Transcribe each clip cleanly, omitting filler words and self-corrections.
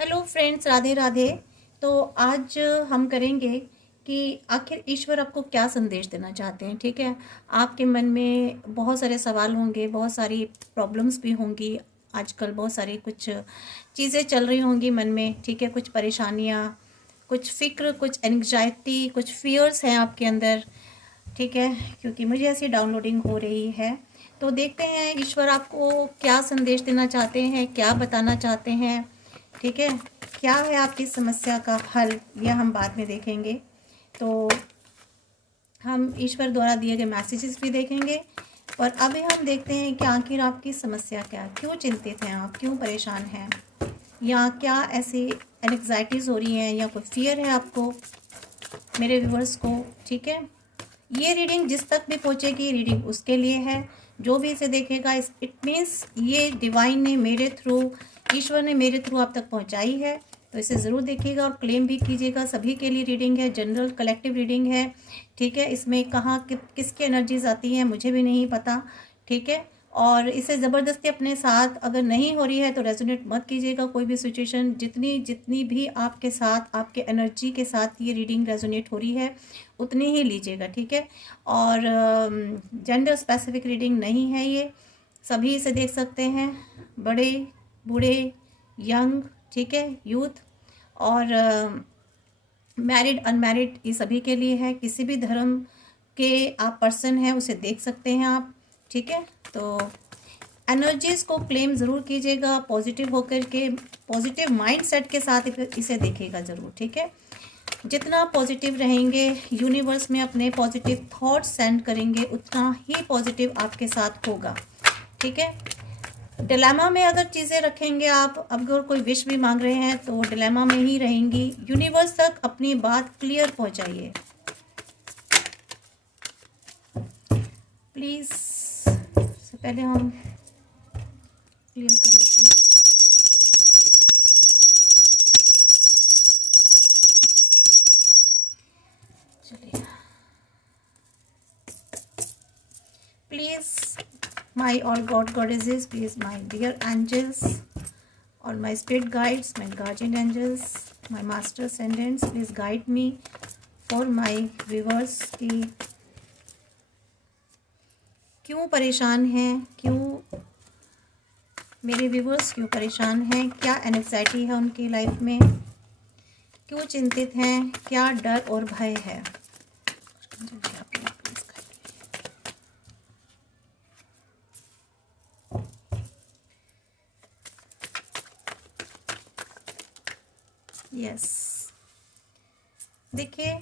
Hello friends, Radhe Radhe. तो आज हम करेंगे कि आखिर ईश्वर आपको क्या संदेश देना चाहते हैं। ठीक है, आपके मन में बहुत सारे सवाल होंगे, बहुत सारी प्रॉब्लम्स भी होंगी। आजकल बहुत सारी कुछ चीज़ें चल रही होंगी मन में। ठीक है, कुछ परेशानियाँ, कुछ फ़िक्र, कुछ एंग्जाइटी, कुछ फियर्स हैं आपके अंदर। ठीक है, क्योंकि मुझे ऐसी डाउनलोडिंग हो रही है। तो देखते हैं ईश्वर आपको क्या संदेश देना चाहते हैं, क्या बताना चाहते हैं। ठीक है, क्या है आपकी समस्या का हल, यह हम बाद में देखेंगे। तो हम ईश्वर द्वारा दिए गए मैसेजेस भी देखेंगे। और अभी हम देखते हैं कि आखिर आपकी समस्या क्या है, क्यों चिंतित हैं आप, क्यों परेशान हैं, या क्या ऐसी एंग्जाइटीज़ हो रही हैं, या कोई फियर है आपको मेरे व्यूवर्स को। ठीक है, ये रीडिंग जिस तक भी पहुंचेगी, रीडिंग उसके लिए है। जो भी इसे देखेगा, इट मीन्स ये डिवाइन ने मेरे थ्रू, ईश्वर ने मेरे थ्रू आप तक पहुंचाई है। तो इसे ज़रूर देखिएगा और क्लेम भी कीजिएगा। सभी के लिए रीडिंग है, जनरल कलेक्टिव रीडिंग है। ठीक है, इसमें कहाँ किसकी एनर्जीज आती हैं मुझे भी नहीं पता। ठीक है, और इसे ज़बरदस्ती अपने साथ अगर नहीं हो रही है तो रेजोनेट मत कीजिएगा। कोई भी सिचुएशन, जितनी जितनी भी आपके साथ, आपके एनर्जी के साथ ये रीडिंग रेजोनेट हो रही है, उतनी ही लीजिएगा। ठीक है, और जेंडर स्पेसिफिक रीडिंग नहीं है ये, सभी इसे देख सकते हैं, बड़े बूढ़े, यंग, ठीक है, यूथ, और मैरिड अनमैरिड, ये सभी के लिए है। किसी भी धर्म के आप पर्सन हैं उसे देख सकते हैं आप। ठीक है, तो एनर्जीज़ को क्लेम ज़रूर कीजिएगा, पॉजिटिव होकर के, पॉजिटिव माइंड सेट के साथ इसे देखिएगा ज़रूर। ठीक है, जितना पॉजिटिव रहेंगे, यूनिवर्स में अपने पॉजिटिव थॉट्स सेंड करेंगे, उतना ही पॉजिटिव आपके साथ होगा। ठीक है, डिलेमा में अगर चीज़ें रखेंगे आप, अगर कोई विश भी मांग रहे हैं तो डिलेमा में ही रहेंगी। यूनिवर्स तक अपनी बात क्लियर पहुंचाइए प्लीज़। सबसे पहले हम क्लियर कर लेते हैं। चलिए, please my all god goddesses, please my dear angels or my spirit guides, my guardian angels, my master ascendants, please guide me for my viewers की क्यों परेशान हैं, क्यों मेरे व्यूवर्स क्यों परेशान हैं, क्या एंग्जाइटी है उनकी लाइफ में, क्यों चिंतित हैं, क्या डर और भय है। यस, देखिए,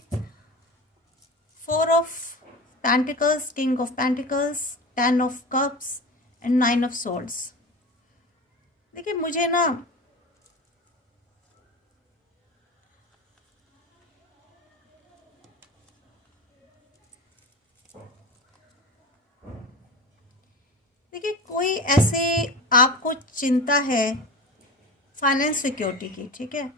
4 of Pentacles, King of Pentacles, 10 of Cups and 9 of Swords। देखिए, मुझे ना देखिए, कोई ऐसे आपको चिंता है फाइनेंस सिक्योरिटी की। ठीक है,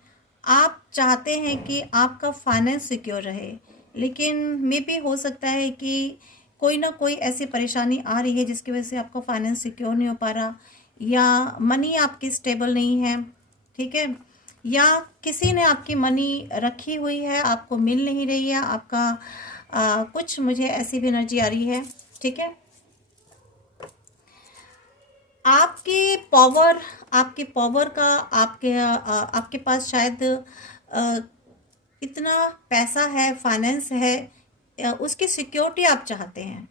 आप चाहते हैं कि आपका फाइनेंस सिक्योर रहे, लेकिन मे बी हो सकता है कि कोई ना कोई ऐसी परेशानी आ रही है जिसकी वजह से आपका फाइनेंस सिक्योर नहीं हो पा रहा, या मनी आपकी स्टेबल नहीं है। ठीक है, या किसी ने आपकी मनी रखी हुई है, आपको मिल नहीं रही है, आपका कुछ, मुझे ऐसी भी एनर्जी आ रही है। ठीक है, आपके पावर का, आपके पास शायद इतना पैसा है, फाइनेंस है, उसकी सिक्योरिटी आप चाहते हैं।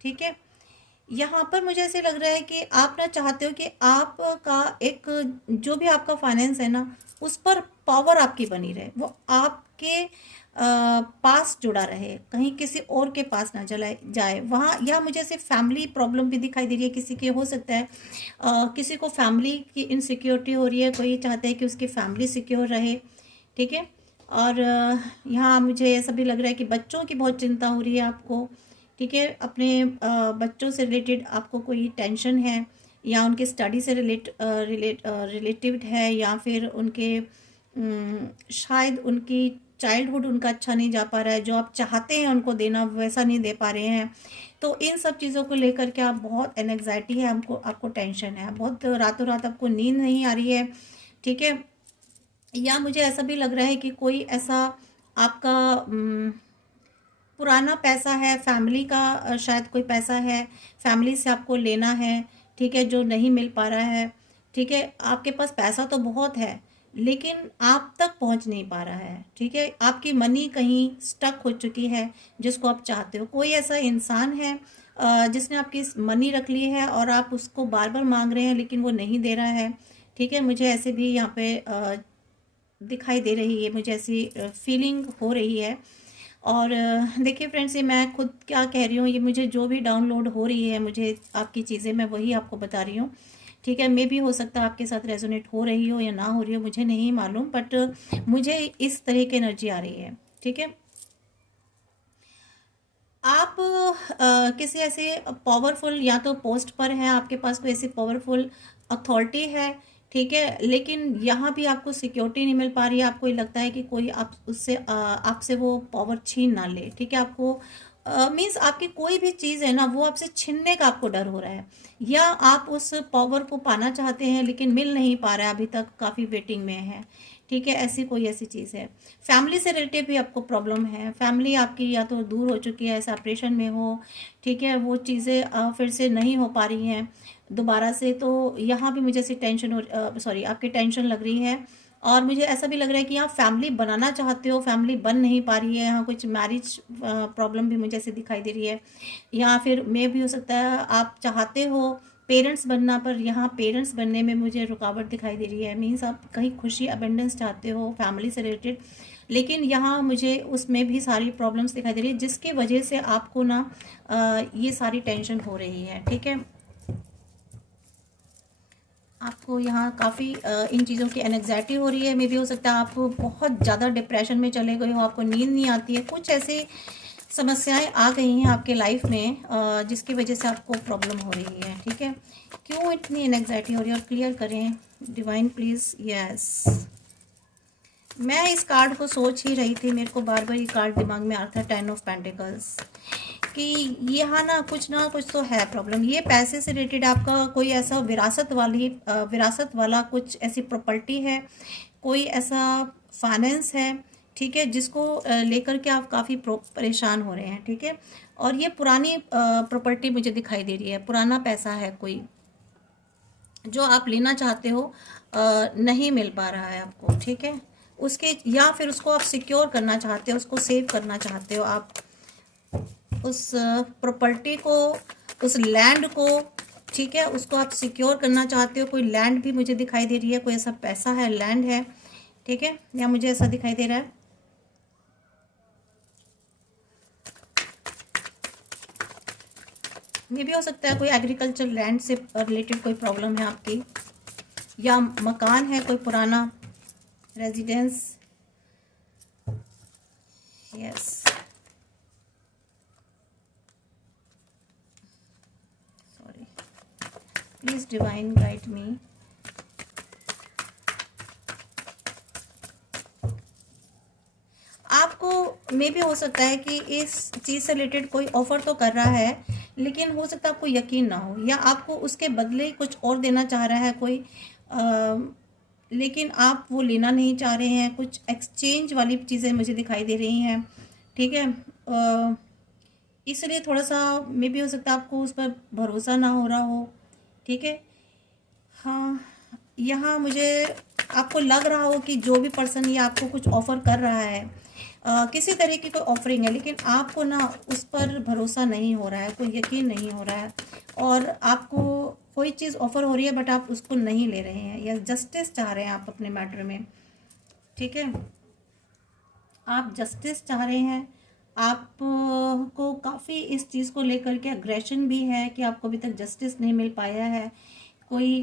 ठीक है, यहाँ पर मुझे ऐसे लग रहा है कि आप ना चाहते हो कि आपका एक, जो भी आपका फाइनेंस है ना, उस पर पावर आपकी बनी रहे, वो आपके पास जुड़ा रहे, कहीं किसी और के पास ना चला जाए वहाँ। या मुझे सिर्फ फैमिली प्रॉब्लम भी दिखाई दे रही है, किसी के हो सकता है किसी को फैमिली की इनसिक्योरिटी हो रही है, कोई चाहता है कि उसकी फैमिली सिक्योर रहे। ठीक है, और यहाँ मुझे ऐसा भी लग रहा है कि बच्चों की बहुत चिंता हो रही है आपको। ठीक है, अपने बच्चों से रिलेटेड आपको कोई टेंशन है, या उनके स्टडी से रिलेटेड है, या फिर उनके शायद उनकी चाइल्डहुड उनका अच्छा नहीं जा पा रहा है, जो आप चाहते हैं उनको देना वैसा नहीं दे पा रहे हैं। तो इन सब चीज़ों को लेकर के आप बहुत एंग्जाइटी है, आपको टेंशन है, बहुत रातों रात आपको नींद नहीं आ रही है। ठीक है, या मुझे ऐसा भी लग रहा है कि कोई ऐसा आपका पुराना पैसा है, फैमिली का शायद कोई पैसा है, फैमिली से आपको लेना है, ठीक है, जो नहीं मिल पा रहा है, ठीक है। आपके पास पैसा तो बहुत है, लेकिन आप तक पहुंच नहीं पा रहा है, ठीक है। आपकी मनी कहीं स्टक हो चुकी है, जिसको आप चाहते हो। कोई ऐसा इंसान है जिसने आपकी मनी रख ली है और आप उसको बार बार मांग रहे हैं, लेकिन वो नहीं दे रहा है, ठीक है। मुझे ऐसे भी यहाँ पे दिखाई दे रही है, मुझे ऐसी फीलिंग हो रही है। और देखिए फ्रेंड्स, ये मैं खुद क्या कह रही हूँ, ये मुझे जो भी डाउनलोड हो रही है, मुझे आपकी चीज़ें, मैं वही आपको बता रही हूँ, ठीक है। मे भी हो सकता है आपके साथ रेजोनेट हो रही हो या ना हो रही हो, मुझे नहीं मालूम, बट मुझे इस तरह की एनर्जी आ रही है, ठीक है। आप किसी ऐसे पावरफुल, या तो पोस्ट पर हैं, आपके पास कोई ऐसी पावरफुल अथॉरिटी है, ठीक है, लेकिन यहाँ भी आपको सिक्योरिटी नहीं मिल पा रही है। आपको ये लगता है कि कोई आप उससे आपसे वो पावर छीन ना ले, ठीक है। आपको मीन्स आपकी कोई भी चीज़ है ना, वो आपसे छीनने का आपको डर हो रहा है, या आप उस पावर को पाना चाहते हैं लेकिन मिल नहीं पा रहा है, अभी तक काफ़ी वेटिंग में है, ठीक है। ऐसी कोई ऐसी चीज़ है। फैमिली से रिलेटेड भी आपको प्रॉब्लम है, फैमिली आपकी या तो दूर हो चुकी है, सेपरेशन में हो, ठीक है, वो चीज़ें फिर से नहीं हो पा रही हैं दोबारा से। तो यहाँ भी मुझे ऐसी टेंशन हो, सॉरी, आपकी टेंशन लग रही है। और मुझे ऐसा भी लग रहा है कि यहाँ फैमिली बनाना चाहते हो, फैमिली बन नहीं पा रही है, यहाँ कुछ मैरिज प्रॉब्लम भी मुझे ऐसे दिखाई दे रही है। या फिर मे भी हो सकता है आप चाहते हो पेरेंट्स बनना, पर यहाँ पेरेंट्स बनने में मुझे रुकावट दिखाई दे रही है। मीन्स आप कहीं खुशी, अबेंडेंस चाहते हो फैमिली से रिलेटेड, लेकिन यहाँ मुझे उसमें भी सारी प्रॉब्लम्स दिखाई दे रही है, जिसकी वजह से आपको ना ये सारी टेंशन हो रही है, ठीक है। आपको यहाँ काफ़ी इन चीज़ों की एनग्जाइटी हो रही है। मे भी हो सकता है आप बहुत ज़्यादा डिप्रेशन में चले गए हो, आपको नींद नहीं आती है, कुछ ऐसे समस्याएं आ गई हैं आपके लाइफ में जिसकी वजह से आपको प्रॉब्लम हो रही है, ठीक है। क्यों इतनी एनग्जाइटी हो रही है, और क्लियर करें डिवाइन प्लीज़। यस, मैं इस कार्ड को सोच ही रही थी, मेरे को बार बार ये कार्ड दिमाग में आ रहा था, 10 ऑफ पेंटिकल्स, कि यहाँ ना कुछ तो है प्रॉब्लम। ये पैसे से रिलेटेड आपका कोई ऐसा विरासत वाला कुछ ऐसी प्रॉपर्टी है, कोई ऐसा फाइनेंस है, ठीक है, जिसको लेकर के आप काफ़ी परेशान हो रहे हैं, ठीक है। और ये पुरानी प्रॉपर्टी मुझे दिखाई दे रही है, पुराना पैसा है कोई, जो आप लेना चाहते हो, नहीं मिल पा रहा है आपको, ठीक है। उसके, या फिर उसको आप सिक्योर करना चाहते हो, उसको सेव करना चाहते हो आप, उस प्रॉपर्टी को, उस लैंड को, ठीक है, उसको आप सिक्योर करना चाहते हो। कोई लैंड भी मुझे दिखाई दे रही है, कोई ऐसा पैसा है, लैंड है, ठीक है, या मुझे ऐसा दिखाई दे रहा है। ये भी हो सकता है कोई एग्रीकल्चर लैंड से रिलेटेड कोई प्रॉब्लम है आपकी, या मकान है कोई पुराना, residence. Yes, sorry, please divine guide me. आपको मे भी हो सकता है कि इस चीज़ से रिलेटेड कोई ऑफर तो कर रहा है, लेकिन हो सकता है आपको यकीन ना हो, या आपको उसके बदले कुछ और देना चाह रहा है कोई, लेकिन आप वो लेना नहीं चाह रहे हैं। कुछ एक्सचेंज वाली चीज़ें मुझे दिखाई दे रही हैं, ठीक है। इसलिए थोड़ा सा मे भी हो सकता है आपको उस पर भरोसा ना हो रहा हो, ठीक है। हाँ, यहाँ मुझे आपको लग रहा हो कि जो भी पर्सन ये आपको कुछ ऑफ़र कर रहा है, किसी तरह की कोई ऑफरिंग है, लेकिन आपको ना उस पर भरोसा नहीं हो रहा है, कोई यकीन नहीं हो रहा है, और आपको कोई चीज़ ऑफ़र हो रही है बट आप उसको नहीं ले रहे हैं, या जस्टिस चाह रहे हैं आप अपने मैटर में, ठीक है। आप जस्टिस चाह रहे हैं, आप को काफ़ी इस चीज़ को लेकर के अग्रेशन भी है कि आपको अभी तक जस्टिस नहीं मिल पाया है। कोई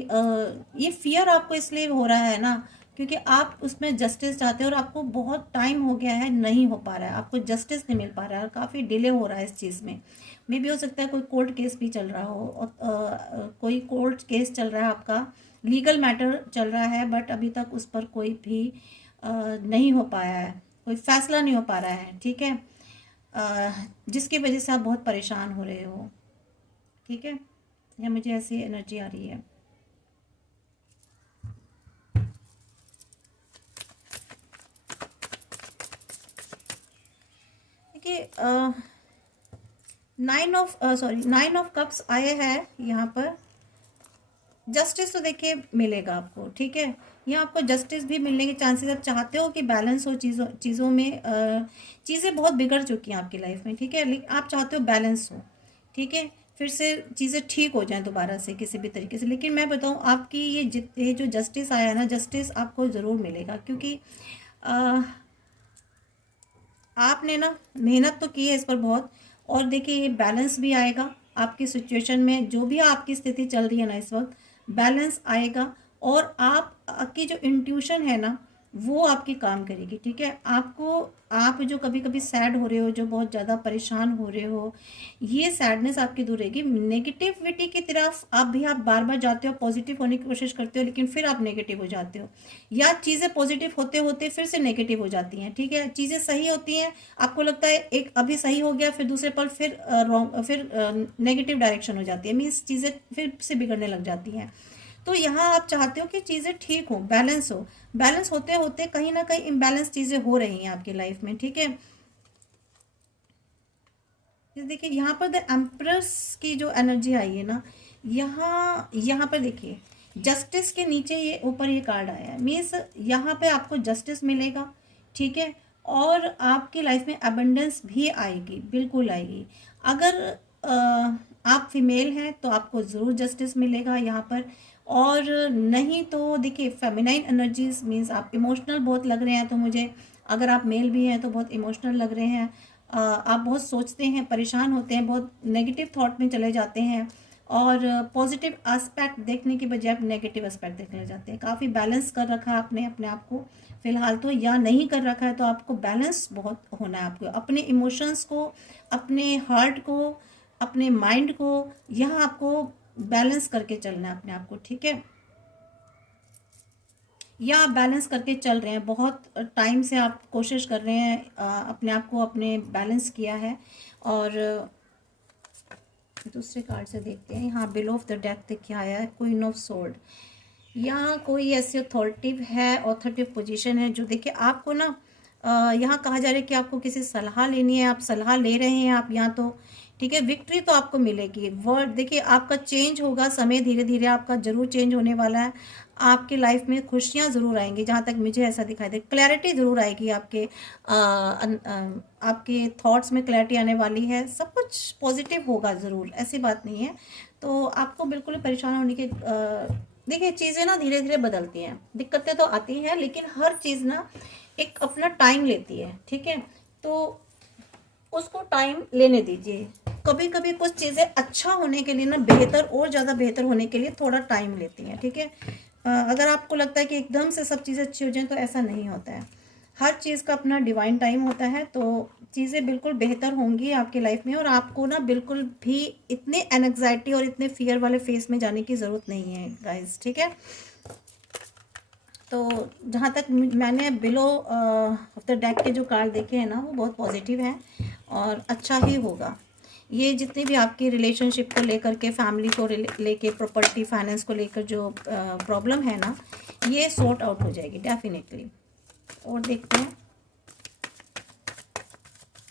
ये फियर आपको इसलिए हो रहा है ना, क्योंकि आप उसमें जस्टिस चाहते हो, और आपको बहुत टाइम हो गया है, नहीं हो पा रहा है, आपको जस्टिस नहीं मिल पा रहा है, और काफ़ी डिले हो रहा है इस चीज़ में। मे भी हो सकता है कोई कोर्ट केस भी चल रहा हो, और कोई कोर्ट केस चल रहा है आपका, लीगल मैटर चल रहा है, बट अभी तक उस पर कोई भी नहीं हो पाया है, कोई फैसला नहीं हो पा रहा है, ठीक है। जिसकी वजह से आप बहुत परेशान हो रहे हो, ठीक है, या मुझे ऐसी एनर्जी आ रही है। नाइन ऑफ कप्स आए हैं यहाँ पर। जस्टिस तो देखिए मिलेगा आपको, ठीक है, यहाँ आपको जस्टिस भी मिलने के चांसेस। आप चाहते हो कि बैलेंस हो चीज़ों में। चीज़ें बहुत बिगड़ चुकी हैं आपकी लाइफ में, ठीक है, लेकिन आप चाहते हो बैलेंस हो, ठीक है, फिर से चीज़ें ठीक हो जाएं दोबारा से किसी भी तरीके से। लेकिन मैं बताऊँ आपकी ये जो जस्टिस आया है ना, जस्टिस आपको ज़रूर मिलेगा, क्योंकि आपने ना मेहनत तो की है इस पर बहुत। और देखिए ये बैलेंस भी आएगा आपकी सिचुएशन में, जो भी आपकी स्थिति चल रही है ना इस वक्त, बैलेंस आएगा। और आपकी जो इंट्यूशन है ना वो आपकी काम करेगी, ठीक है। आप जो कभी कभी सैड हो रहे हो, जो बहुत ज़्यादा परेशान हो रहे हो, ये सैडनेस आपकी दूर रहेगी। नेगेटिविटी की तरफ आप बार बार जाते हो, पॉजिटिव होने की कोशिश करते हो, लेकिन फिर आप नेगेटिव हो जाते हो, या चीज़ें पॉजिटिव होते होते फिर से नेगेटिव हो जाती हैं, ठीक है। चीज़ें सही होती हैं, आपको लगता है एक अभी सही हो गया, फिर दूसरे पल फिर रॉन्ग, फिर नेगेटिव डायरेक्शन हो जाती है, मीन्स चीज़ें फिर से बिगड़ने लग जाती हैं। तो यहाँ आप चाहते हो कि चीज़ें ठीक हो, बैलेंस हो। बैलेंस होते होते कहीं ना कहीं इम्बैलेंस चीज़ें हो रही हैं आपकी लाइफ में, ठीक है। देखिए यहाँ पर द एम्प्रेस की जो एनर्जी आई है ना, यहाँ पर देखिए जस्टिस के नीचे ये ऊपर ये कार्ड आया है, मीन्स यहाँ पे आपको जस्टिस मिलेगा, ठीक है। और आपकी लाइफ में अबंडेंस भी आएगी, बिल्कुल आएगी। अगर आप फीमेल हैं तो आपको ज़रूर जस्टिस मिलेगा यहाँ पर। और नहीं तो देखिए फेमिनाइन एनर्जीज मीन्स आप इमोशनल बहुत लग रहे हैं, तो मुझे, अगर आप मेल भी हैं तो बहुत इमोशनल लग रहे हैं। आप बहुत सोचते हैं, परेशान होते हैं, बहुत नेगेटिव थॉट में चले जाते हैं, और पॉजिटिव एस्पेक्ट देखने के बजाय आप नेगेटिव एस्पेक्ट देखने लग जाते हैं। काफ़ी बैलेंस कर रखा है आपने अपने आप को फिलहाल तो, या नहीं कर रखा है तो आपको बैलेंस बहुत होना है आपको, अपने इमोशंस को, अपने हार्ट को, अपने माइंड को, यहाँ आपको बैलेंस करके चलना है अपने आप को, ठीक है। या आप बैलेंस करके चल रहे हैं, बहुत टाइम से आप कोशिश कर रहे हैं अपने आप को अपने बैलेंस किया है। और दूसरे कार्ड से देखते हैं, यहाँ बिलो ऑफ द डेक क्या आया है, क्वीन ऑफ सोर्ड। यहाँ कोई ऐसी अथॉरिटिव है, ऑथोरिटिव पोजीशन है, जो देखिए आपको ना यहाँ कहा जा रहा है कि आपको किसी सलाह लेनी है, आप सलाह ले रहे हैं आप यहाँ तो, ठीक है। विक्ट्री तो आपको मिलेगी। वर्ड देखिए आपका चेंज होगा, समय धीरे धीरे आपका जरूर चेंज होने वाला है। आपकी लाइफ में खुशियाँ ज़रूर आएंगी, जहाँ तक मुझे ऐसा दिखाई दे। क्लैरिटी ज़रूर आएगी आपके थॉट्स में क्लैरिटी आने वाली है। सब कुछ पॉजिटिव होगा ज़रूर, ऐसी बात नहीं है। तो आपको बिल्कुल परेशान होने के देखिए चीज़ें ना धीरे धीरे बदलती हैं, दिक्कतें तो आती हैं, लेकिन हर चीज़ ना एक अपना टाइम लेती है, ठीक है। तो उसको टाइम लेने दीजिए। कभी कभी कुछ चीज़ें अच्छा होने के लिए ना, बेहतर और ज़्यादा बेहतर होने के लिए थोड़ा टाइम लेती हैं, ठीक है। अगर आपको लगता है कि एकदम से सब चीज़ें अच्छी हो जाएं तो ऐसा नहीं होता है। हर चीज़ का अपना डिवाइन टाइम होता है, तो चीज़ें बिल्कुल बेहतर होंगी आपकी लाइफ में। और आपको ना बिल्कुल भी इतने एनग्जाइटी और इतने फियर वाले फेस में जाने की ज़रूरत नहीं है गाइस, ठीक है। तो जहाँ तक मैंने बिलो ऑफ द डेक के जो कार्ड देखे हैं ना, वो बहुत पॉजिटिव हैं और अच्छा ही होगा। ये जितनी भी आपकी रिलेशनशिप को लेकर के, फैमिली को लेके, प्रॉपर्टी फाइनेंस को लेकर जो प्रॉब्लम है ना, ये सॉर्ट आउट हो जाएगी डेफिनेटली। और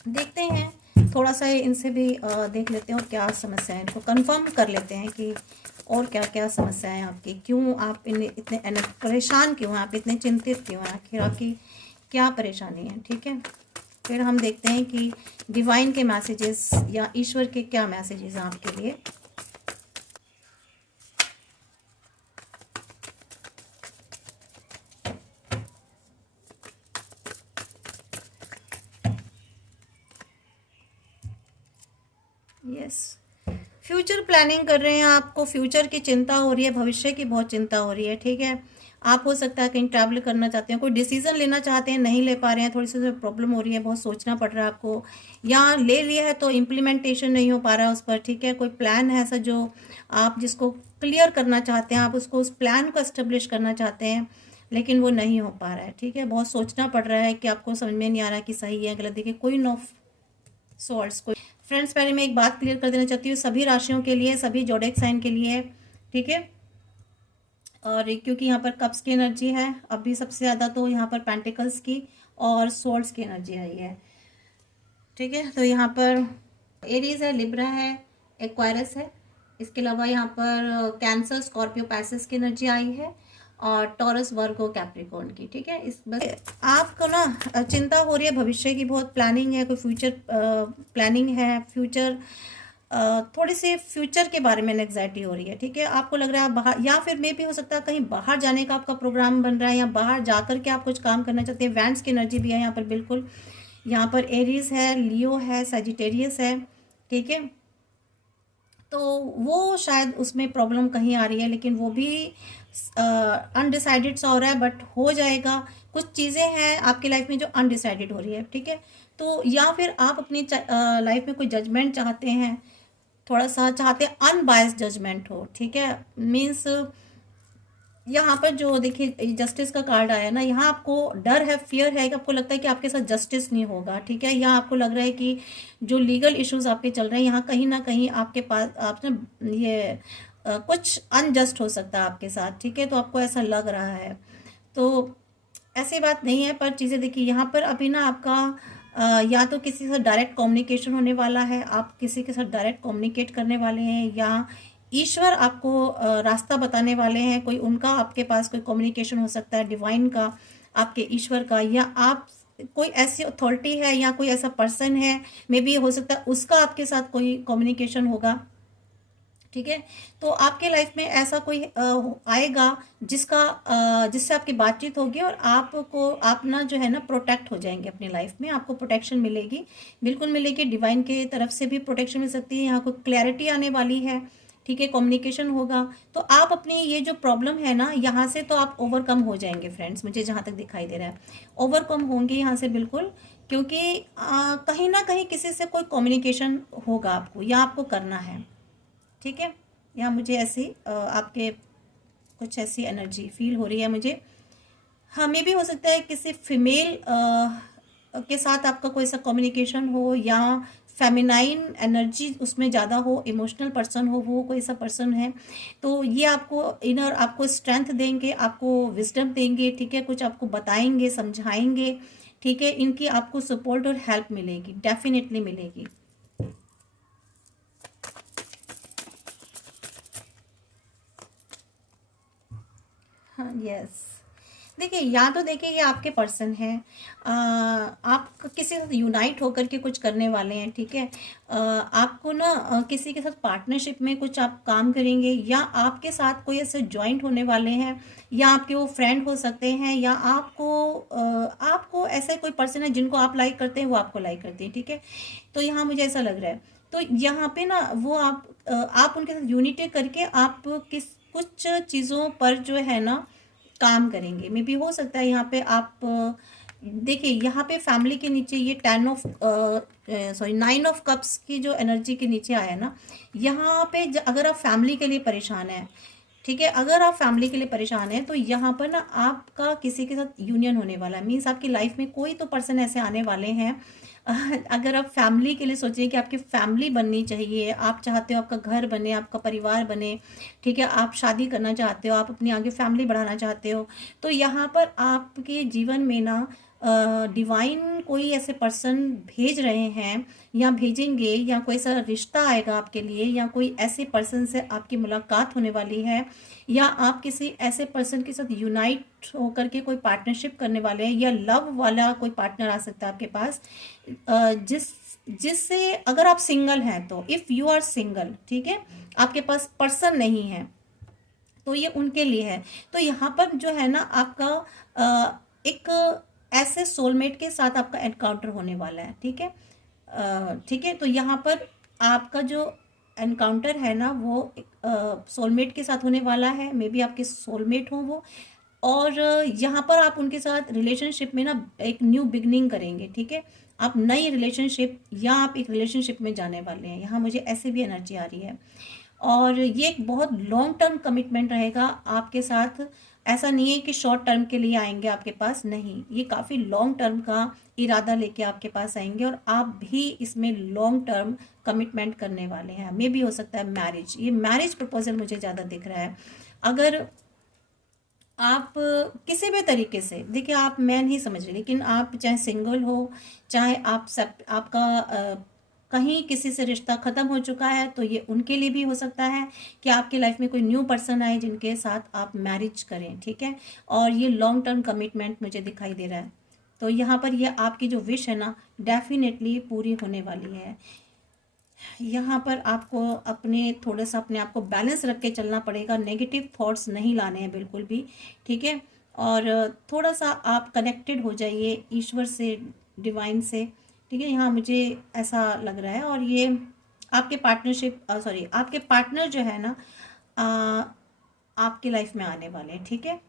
देखते हैं थोड़ा सा इनसे भी देख लेते हैं और क्या समस्या है, इनको कंफर्म कर लेते हैं कि और क्या क्या समस्याएं आपकी, क्यों आप इतने परेशान क्यों हैं, आप इतने चिंतित क्यों हैं, आखिर आपकी क्या परेशानी है, ठीक है। फिर हम देखते हैं कि डिवाइन के मैसेजेस या ईश्वर के क्या मैसेजेस हैं आपके लिए। यस, फ्यूचर प्लानिंग कर रहे हैं, आपको फ्यूचर की चिंता हो रही है, भविष्य की बहुत चिंता हो रही है, ठीक है। आप हो सकता है कहीं ट्रैवल करना चाहते हैं, कोई डिसीजन लेना चाहते हैं, नहीं ले पा रहे हैं, थोड़ी सी प्रॉब्लम हो रही है, बहुत सोचना पड़ रहा है आपको, या ले लिया है तो इम्प्लीमेंटेशन नहीं हो पा रहा है उस पर, ठीक है। कोई प्लान है ऐसा जो आप जिसको क्लियर करना चाहते हैं, आप उसको उस प्लान को एस्टेब्लिश करना चाहते हैं, लेकिन वो नहीं हो पा रहा है, ठीक है। बहुत सोचना पड़ रहा है कि आपको समझ में नहीं आ रहा कि सही है गलत। देखिए कोई नो सॉर्ट्स कोई फ्रेंड्स, पहले मैं एक बात क्लियर कर देना चाहती हूँ, सभी राशियों के लिए, सभी जोडिएक साइन के लिए, ठीक है। और क्योंकि यहाँ पर कप्स की एनर्जी है अभी सबसे ज़्यादा, तो यहाँ पर पेंटिकल्स की और सोर्ड्स की एनर्जी आई है। ठीक है, तो यहाँ पर एरीज है, लिब्रा है, एक्वायरस है, इसके अलावा यहाँ पर कैंसर, स्कॉर्पियो, पैसिस की एनर्जी आई है, और टॉरस, वर्गो, कैप्रिकॉर्न की। ठीक है, इस बस आपको ना चिंता हो रही है, भविष्य की बहुत प्लानिंग है, कोई फ्यूचर प्लानिंग है, फ्यूचर थोड़ी सी फ्यूचर के बारे में एंग्जाइटी हो रही है। ठीक है, आपको लग रहा है बाहर, या फिर मे भी हो सकता है कहीं बाहर जाने का आपका प्रोग्राम बन रहा है, या बाहर जाकर के आप कुछ काम करना चाहते हैं। वैंस की एनर्जी भी है यहाँ पर, बिल्कुल। यहाँ पर एरीज है, लियो है, सजिटेरियस है। ठीक है, तो वो शायद उसमें प्रॉब्लम कहीं आ रही है, लेकिन वो भी अनडिसाइडेड सा हो रहा है, बट हो जाएगा। कुछ चीज़ें हैं आपकी लाइफ में जो अनडिसाइडेड हो रही है। ठीक है, तो या फिर आप अपनी लाइफ में कोई जजमेंट चाहते हैं, थोड़ा सा चाहते हैं अनबायस्ड जजमेंट हो। ठीक है, मीन्स यहाँ पर जो देखिए जस्टिस का कार्ड आया ना, यहाँ आपको डर है, फियर है, कि आपको लगता है कि आपके साथ जस्टिस नहीं होगा। ठीक है, यहाँ आपको लग रहा है कि जो लीगल इश्यूज आपके चल रहे हैं, यहाँ कहीं ना कहीं आपके पास आपने ये कुछ अनजस्ट हो सकता है आपके साथ। ठीक है, तो आपको ऐसा लग रहा है, तो ऐसी बात नहीं है। पर चीज़ें देखिए यहाँ पर अभी ना आपका या तो किसी से डायरेक्ट कम्युनिकेशन होने वाला है, आप किसी के साथ डायरेक्ट कम्युनिकेट करने वाले हैं, या ईश्वर आपको रास्ता बताने वाले हैं। कोई उनका आपके पास कोई कम्युनिकेशन हो सकता है, डिवाइन का, आपके ईश्वर का, या आप कोई ऐसी अथॉरिटी है या कोई ऐसा पर्सन है, मे बी हो सकता है उसका आपके साथ कोई कम्युनिकेशन होगा। ठीक है, तो आपके लाइफ में ऐसा कोई आएगा जिससे आपकी बातचीत होगी, और आपको आप ना जो है ना प्रोटेक्ट हो जाएंगे अपनी लाइफ में, आपको प्रोटेक्शन मिलेगी, बिल्कुल मिलेगी। डिवाइन के तरफ से भी प्रोटेक्शन मिल सकती है, यहाँ कोई क्लैरिटी आने वाली है। ठीक है, कम्युनिकेशन होगा, तो आप अपनी ये जो प्रॉब्लम है ना, यहाँ से तो आप ओवरकम हो जाएंगे फ्रेंड्स, मुझे जहाँ तक दिखाई दे रहा है ओवरकम होंगे यहाँ से, बिल्कुल। क्योंकि कहीं ना कहीं किसी से कोई कम्युनिकेशन होगा आपको, या आपको करना है। ठीक है, यहाँ मुझे ऐसी आपके कुछ ऐसी एनर्जी फील हो रही है मुझे। हमें भी हो सकता है किसी फीमेल के साथ आपका कोई सा कम्युनिकेशन हो, या फेमिनाइन एनर्जी उसमें ज़्यादा हो, इमोशनल पर्सन हो, वो कोई सा पर्सन है, तो ये आपको इनर आपको स्ट्रेंथ देंगे, आपको विजडम देंगे। ठीक है, कुछ आपको बताएंगे, समझाएंगे। ठीक है, इनकी आपको सपोर्ट और हेल्प मिलेगी, डेफिनेटली मिलेगी। हाँ, यस। देखिए, या तो देखिए ये आपके पर्सन हैं, आप किसी के साथ यूनाइट होकर के कुछ करने वाले हैं। ठीक है, आपको ना किसी के साथ पार्टनरशिप में कुछ आप काम करेंगे, या आपके साथ कोई ऐसे ज्वाइंट होने वाले हैं, या आपके वो फ्रेंड हो सकते हैं, या आपको ऐसे कोई पर्सन है जिनको आप लाइक करते हैं, वो आपको लाइक करते हैं। ठीक है, तो यहाँ मुझे ऐसा लग रहा है, तो यहाँ पे ना वो आप उनके साथ यूनिटी करके आप कुछ चीज़ों पर जो है ना काम करेंगे। मे बी हो सकता है यहाँ पे आप देखिए, यहाँ पे फैमिली के नीचे ये 9 ऑफ कप्स की जो एनर्जी के नीचे आया ना, यहाँ पे अगर आप फैमिली के लिए परेशान हैं, ठीक है, अगर आप फैमिली के लिए परेशान हैं, तो यहाँ पर ना आपका किसी के साथ यूनियन होने वाला है। मीन्स आपकी लाइफ में कोई तो पर्सन ऐसे आने वाले हैं। अगर आप फैमिली के लिए सोचिए कि आपकी फैमिली बननी चाहिए, आप चाहते हो आपका घर बने, आपका परिवार बने। ठीक है, आप शादी करना चाहते हो, आप अपनी आगे फैमिली बढ़ाना चाहते हो, तो यहाँ पर आपके जीवन में ना डिवाइन कोई ऐसे पर्सन भेज रहे हैं, या भेजेंगे, या कोई ऐसा रिश्ता आएगा आपके लिए, या कोई ऐसे पर्सन से आपकी मुलाकात होने वाली है, या आप किसी ऐसे पर्सन के साथ यूनाइट होकर के कोई पार्टनरशिप करने वाले हैं, या लव वाला कोई पार्टनर आ सकता है आपके पास, जिससे अगर आप सिंगल हैं तो, इफ़ यू आर सिंगल, ठीक है, आपके पास पर्सन नहीं है, तो ये उनके लिए है। तो यहाँ पर जो है ना आपका एक ऐसे सोलमेट के साथ आपका एनकाउंटर होने वाला है। ठीक है, ठीक है, तो यहाँ पर आपका जो एनकाउंटर है ना, वो सोलमेट के साथ होने वाला है। मे बी आपके सोलमेट हो वो, और यहाँ पर आप उनके साथ रिलेशनशिप में ना एक न्यू बिगनिंग करेंगे। ठीक है, आप नई रिलेशनशिप, या आप एक रिलेशनशिप में जाने वाले हैं। यहाँ मुझे ऐसे भी एनर्जी आ रही है, और ये एक बहुत लॉन्ग टर्म कमिटमेंट रहेगा आपके साथ। ऐसा नहीं है कि शॉर्ट टर्म के लिए आएंगे आपके पास, नहीं, ये काफ़ी लॉन्ग टर्म का इरादा लेके आपके पास आएंगे, और आप भी इसमें लॉन्ग टर्म कमिटमेंट करने वाले हैं। मे भी हो सकता है मैरिज, ये मैरिज प्रपोजल मुझे ज़्यादा दिख रहा है। अगर आप किसी भी तरीके से देखिए, आप मैन ही समझ रहे, लेकिन आप चाहे सिंगल हो, चाहे आप सब आपका कहीं किसी से रिश्ता ख़त्म हो चुका है, तो ये उनके लिए भी हो सकता है कि आपकी लाइफ में कोई न्यू पर्सन आए जिनके साथ आप मैरिज करें, ठीक है। और ये लॉन्ग टर्म कमिटमेंट मुझे दिखाई दे रहा है। तो यहाँ पर ये आपकी जो विश है ना, डेफिनेटली पूरी होने वाली है। यहाँ पर आपको अपने थोड़ा सा अपने आप को बैलेंस रख के चलना पड़ेगा, नेगेटिव थॉट्स नहीं लाने हैं बिल्कुल भी, ठीक है। और थोड़ा सा आप कनेक्टेड हो जाइए ईश्वर से, डिवाइन से, ठीक है। यहाँ मुझे ऐसा लग रहा है। और ये आपके पार्टनरशिप सॉरी आपके पार्टनर जो है ना, आपकी लाइफ में आने वाले हैं, ठीक है।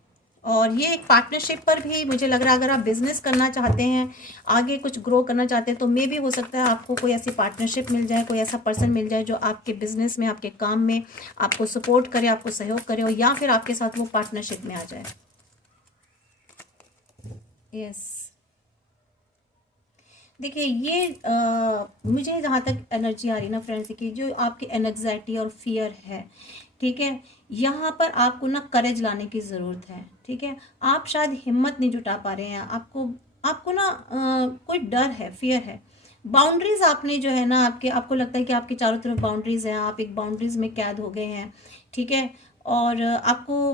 और ये एक पार्टनरशिप पर भी मुझे लग रहा है, अगर आप बिजनेस करना चाहते हैं, आगे कुछ ग्रो करना चाहते हैं, तो मे भी हो सकता है आपको कोई ऐसी पार्टनरशिप मिल जाए, कोई ऐसा पर्सन मिल जाए जो आपके बिजनेस में, आपके काम में आपको सपोर्ट करे, आपको सहयोग करे, और या फिर आपके साथ वो पार्टनरशिप में आ जाए। यस, देखिए ये मुझे जहाँ तक एनर्जी आ रही ना फ्रेंड्स, देखिए जो आपकी एनग्जाइटी और फियर है, ठीक है, यहाँ पर आपको ना करेज लाने की ज़रूरत है, ठीक है। आप शायद हिम्मत नहीं जुटा पा रहे हैं, आपको आपको ना कोई डर है, फियर है। बाउंड्रीज आपने जो है ना, आपको लगता है कि आपके चारों तरफ बाउंड्रीज हैं, आप एक बाउंड्रीज में कैद हो गए हैं, ठीक है। और आपको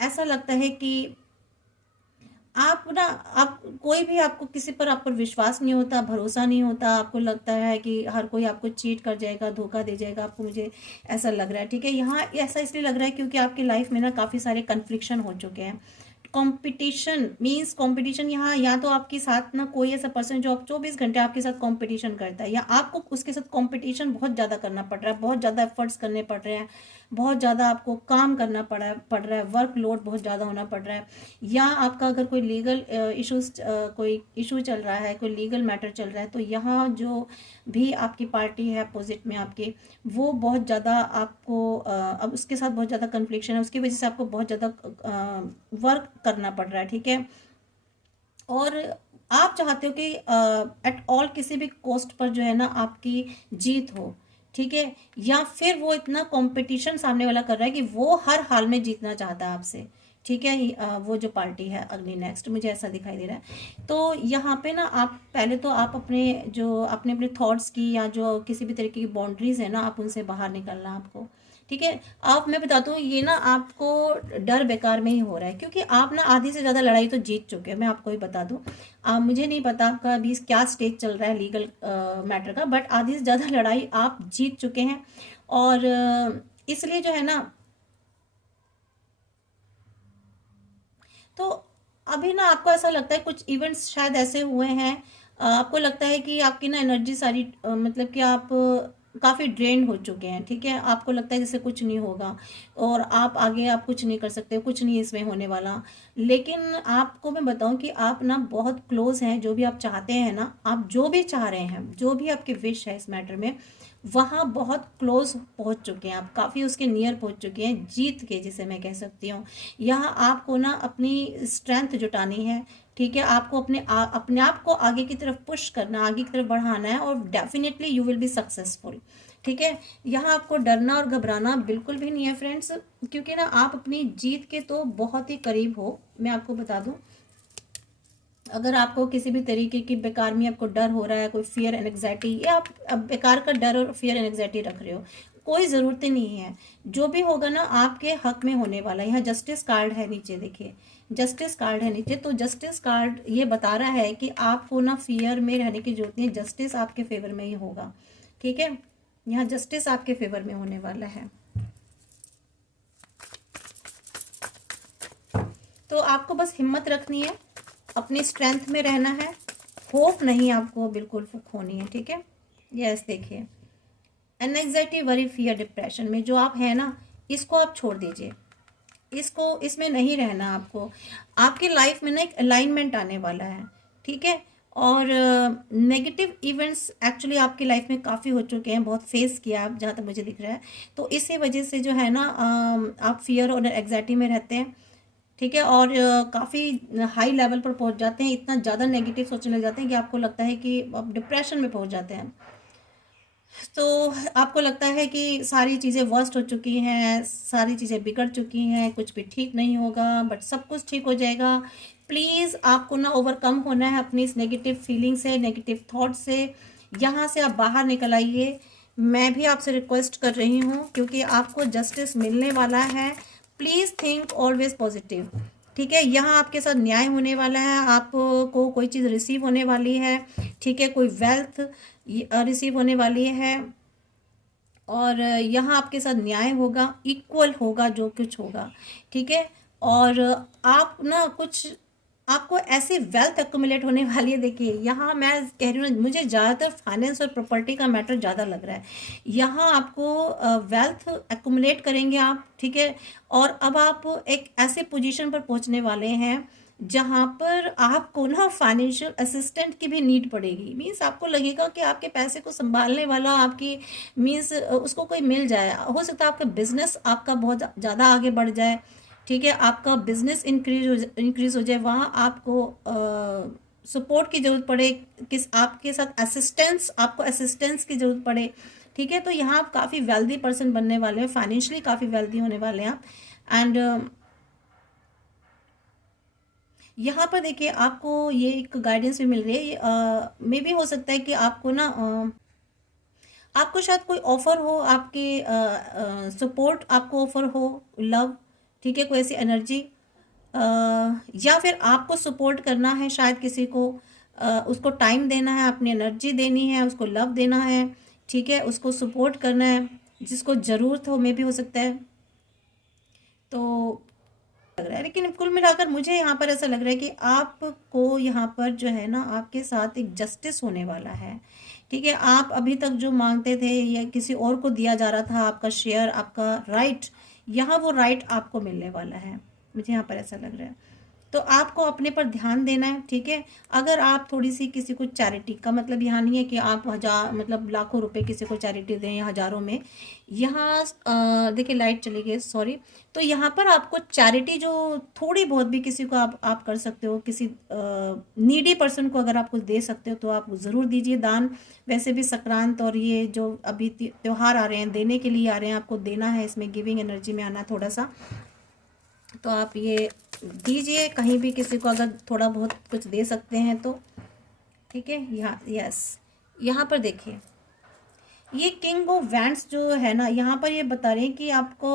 ऐसा लगता है कि आप ना, आप कोई भी, आपको किसी पर आप पर विश्वास नहीं होता, भरोसा नहीं होता, आपको लगता है कि हर कोई आपको चीट कर जाएगा, धोखा दे जाएगा आपको, मुझे ऐसा लग रहा है, ठीक है। यहाँ ऐसा इसलिए लग रहा है क्योंकि आपकी लाइफ में ना काफ़ी सारे कन्फ्लिक्शन हो चुके हैं। कंपटीशन मींस कंपटीशन, यहाँ या तो आपके साथ ना कोई ऐसा पर्सन जो आप 24 घंटे आपके साथ कंपटीशन करता है, या आपको उसके साथ कंपटीशन बहुत ज़्यादा करना पड़ रहा है, बहुत ज़्यादा एफर्ट्स करने पड़ रहे हैं, बहुत ज़्यादा आपको काम करना पड़ रहा है, वर्क लोड बहुत ज़्यादा होना पड़ रहा है। या आपका अगर कोई लीगल इश्यूज, कोई इशू चल रहा है, कोई लीगल मैटर चल रहा है, तो यहाँ जो भी आपकी पार्टी है अपोजिट में आपके, वो बहुत ज़्यादा आपको अब उसके साथ बहुत ज़्यादा कन्फ्लिक्शन है, उसकी वजह से आपको बहुत ज़्यादा वर्क करना पड़ रहा है, ठीक है। और आप चाहते हो कि एट ऑल किसी भी कॉस्ट पर जो है ना आपकी जीत हो, ठीक है। या फिर वो इतना कंपटीशन सामने वाला कर रहा है कि वो हर हाल में जीतना चाहता है आपसे, ठीक है। वो जो पार्टी है अगली नेक्स्ट, मुझे ऐसा दिखाई दे रहा है। तो यहाँ पे ना आप पहले तो आप अपने जो अपने अपने थॉट्स की, या जो किसी भी तरीके की बाउंड्रीज है ना, आप उनसे बाहर निकलना आपको, ठीक है। आप, मैं बताता हूँ, ये ना आपको डर बेकार में ही हो रहा है, क्योंकि आप ना आधी से ज़्यादा लड़ाई तो जीत चुके हैं। मैं आपको ही बता दूँ, मुझे नहीं पता आपका अभी क्या स्टेज चल रहा है लीगल मैटर का, बट आधी से ज़्यादा लड़ाई आप जीत चुके हैं। और इसलिए जो है ना, तो अभी ना आपको ऐसा लगता है कुछ इवेंट्स शायद ऐसे हुए हैं, आपको लगता है कि आपकी ना एनर्जी सारी मतलब कि आप काफ़ी ड्रेन हो चुके हैं, ठीक है। आपको लगता है जैसे कुछ नहीं होगा, और आप आगे आप कुछ नहीं कर सकते, कुछ नहीं इसमें होने वाला। लेकिन आपको मैं बताऊं कि आप ना बहुत क्लोज हैं, जो भी आप चाहते हैं ना, आप जो भी चाह रहे हैं, जो भी आपकी विश है इस मैटर में, वहाँ बहुत क्लोज पहुँच चुके हैं आप, काफ़ी उसके नियर पहुँच चुके हैं, जीत के जिसे मैं कह सकती हूँ। यहाँ आपको ना अपनी स्ट्रेंथ जुटानी है, ठीक है। आपको अपने आप को आगे की तरफ पुश करना, आगे की तरफ बढ़ाना है, और definitely you will be successful, ठीक है। यहाँ आपको डरना और घबराना बिल्कुल भी नहीं है फ्रेंड्स, क्योंकि ना आप अपनी जीत के तो बहुत ही करीब हो। मैं आपको बता दूं, अगर आपको किसी भी तरीके की बेकार में आपको डर हो रहा है, कोई फियर एंड एंग्जाइटी, या आप अब बेकार का डर और फियर एंड एंग्जाइटी रख रहे हो, कोई ज़रूरत ही नहीं है। जो भी होगा ना आपके हक में होने वाला है। यहाँ जस्टिस कार्ड है नीचे, देखिए जस्टिस कार्ड है नीचे, तो जस्टिस कार्ड ये बता रहा है कि आपको ना फियर में रहने की जरूरत नहीं है, जस्टिस आपके फेवर में ही होगा, ठीक है। यहाँ जस्टिस आपके फेवर में होने वाला है। तो आपको बस हिम्मत रखनी है, अपनी स्ट्रेंथ में रहना है, होप नहीं आपको बिल्कुल खोनी है, ठीक है। यस, देखिए एंजाइटी, वरी, फियर, डिप्रेशन में जो आप हैं ना, इसको आप छोड़ दीजिए, इसको इसमें नहीं रहना आपको। आपकी लाइफ में ना एक अलाइनमेंट आने वाला है, ठीक है। और नेगेटिव इवेंट्स एक्चुअली आपकी लाइफ में काफ़ी हो चुके हैं, बहुत फेस किया आप, जहाँ तक मुझे दिख रहा है। तो इसी वजह से जो है ना आप फियर और एग्जाइटी में रहते हैं, ठीक है। और काफ़ी हाई लेवल पर पहुंच जाते हैं, इतना ज़्यादा नेगेटिव सोचने लग जाते हैं कि आपको लगता है कि आप डिप्रेशन में पहुंच जाते हैं। तो आपको लगता है कि सारी चीज़ें वर्स्ट हो चुकी हैं, सारी चीज़ें बिगड़ चुकी हैं, कुछ भी ठीक नहीं होगा, बट सब कुछ ठीक हो जाएगा। प्लीज़ आपको ना ओवरकम होना है अपनी इस नेगेटिव फीलिंग से, नेगेटिव थॉट से। यहाँ से आप बाहर निकल आइए। मैं भी आपसे रिक्वेस्ट कर रही हूँ, क्योंकि आपको जस्टिस मिलने वाला है। Please think always positive. ठीक है, यहाँ आपके साथ न्याय होने वाला है, आपको कोई चीज़ रिसीव होने वाली है। ठीक है, कोई वेल्थ रिसीव होने वाली है, और यहाँ आपके साथ न्याय होगा, इक्वल होगा जो कुछ होगा। ठीक है, और आप ना कुछ, आपको ऐसी वेल्थ एक्यूमुलेट होने वाली है। देखिए यहाँ मैं कह रही हूँ, मुझे ज़्यादातर फाइनेंस और प्रॉपर्टी का मैटर ज़्यादा लग रहा है। यहाँ आपको वेल्थ एक्यूमुलेट करेंगे आप। ठीक है, और अब आप एक ऐसे पोजीशन पर पहुँचने वाले हैं जहाँ पर आपको ना फाइनेंशियल असिस्टेंट की भी नीड पड़ेगी। मीन्स आपको लगेगा कि आपके पैसे को संभालने वाला आपकी, मीन्स उसको कोई मिल जाए। हो सकता है आपका बिजनेस आपका बहुत ज़्यादा आगे बढ़ जाए। ठीक है, आपका बिजनेस इंक्रीज हो जाए, वहाँ आपको सपोर्ट की ज़रूरत पड़े, किस आपके साथ असिस्टेंस, आपको असिस्टेंस की ज़रूरत पड़े। ठीक है, तो यहाँ आप काफ़ी वेल्दी पर्सन बनने वाले हैं, फाइनेंशियली काफ़ी वेल्दी होने वाले हैं आप। एंड यहाँ पर देखिए आपको ये एक गाइडेंस भी मिल रही है। मे भी हो सकता है कि आपको ना आपको शायद कोई ऑफर हो, आपके सपोर्ट आपको ऑफर हो, लव। ठीक है, कोई ऐसी एनर्जी, या फिर आपको सपोर्ट करना है शायद किसी को, उसको टाइम देना है, अपनी एनर्जी देनी है, उसको लव देना है। ठीक है, उसको सपोर्ट करना है, जिसको ज़रूरत हो, में भी हो सकता है। तो लग रहा है, लेकिन कुल मिलाकर मुझे यहाँ पर ऐसा लग रहा है कि आपको यहाँ पर जो है ना, आपके साथ एक जस्टिस होने वाला है। ठीक है, आप अभी तक जो मांगते थे या किसी और को दिया जा रहा था आपका शेयर, आपका राइट, यहाँ वो राइट आपको मिलने वाला है। मुझे यहाँ पर ऐसा लग रहा है। तो आपको अपने पर ध्यान देना है। ठीक है, अगर आप थोड़ी सी किसी को चैरिटी, का मतलब यहाँ नहीं है कि आप हजार मतलब लाखों रुपए किसी को चैरिटी दें या हज़ारों में। यहाँ देखिए लाइट चली गई, सॉरी। तो यहाँ पर आपको चैरिटी जो थोड़ी बहुत भी किसी को आप कर सकते हो, किसी नीडी पर्सन को अगर आप कुछ दे सकते हो तो आप ज़रूर दीजिए दान। वैसे भी संक्रांत और ये जो अभी त्योहार आ रहे हैं, देने के लिए आ रहे हैं, आपको देना है, इसमें गिविंग एनर्जी में आना थोड़ा सा। तो आप ये दीजिए कहीं भी किसी को, अगर थोड़ा बहुत कुछ दे सकते हैं तो। ठीक है, यहाँ यस, यहाँ पर देखिए ये किंग ऑफ वैंड्स जो है ना, यहाँ पर ये बता रहे हैं कि आपको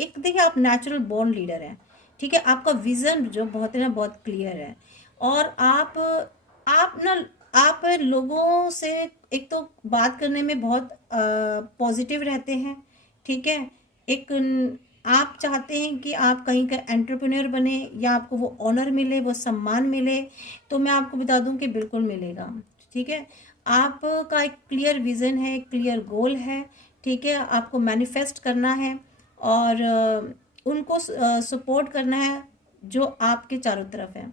एक देखिए, आप नेचुरल बॉर्न लीडर हैं। ठीक है, आपका विजन जो बहुत है ना, बहुत क्लियर है। और आप ना, आप लोगों से एक तो बात करने में बहुत पॉजिटिव रहते हैं। ठीक है, एक आप चाहते हैं कि आप कहीं का एंटरप्रेन्योर बने, या आपको वो ऑनर मिले, वो सम्मान मिले, तो मैं आपको बता दूं कि बिल्कुल मिलेगा। ठीक है, आपका एक क्लियर विज़न है, क्लियर गोल है। ठीक है, आपको मैनिफेस्ट करना है, और उनको सपोर्ट करना है जो आपके चारों तरफ है।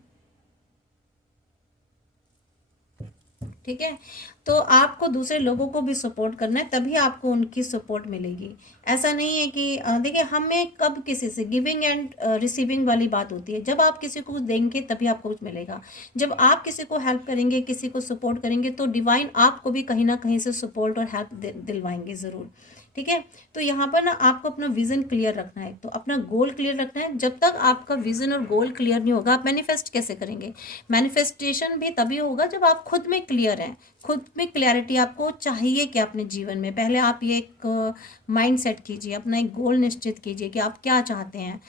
ठीक है, तो आपको दूसरे लोगों को भी सपोर्ट करना है, तभी आपको उनकी सपोर्ट मिलेगी। ऐसा नहीं है कि देखिए, हमें कब किसी से गिविंग एंड रिसीविंग वाली बात होती है, जब आप किसी को कुछ देंगे तभी आपको कुछ मिलेगा। जब आप किसी को हेल्प करेंगे, किसी को सपोर्ट करेंगे, तो डिवाइन आपको भी कहीं ना कहीं से सपोर्ट और हेल्प दिलवाएंगे ज़रूर। ठीक है, तो यहाँ पर ना आपको अपना विजन क्लियर रखना है, तो अपना गोल क्लियर रखना है। जब तक आपका विजन और गोल क्लियर नहीं होगा, आप मैनिफेस्ट कैसे करेंगे? मैनिफेस्टेशन भी तभी होगा जब आप खुद में क्लियर हैं, खुद में क्लैरिटी आपको चाहिए कि अपने जीवन में पहले आप ये एक माइंड सेट कीजिए, अपना एक गोल निश्चित कीजिए कि आप क्या चाहते हैं।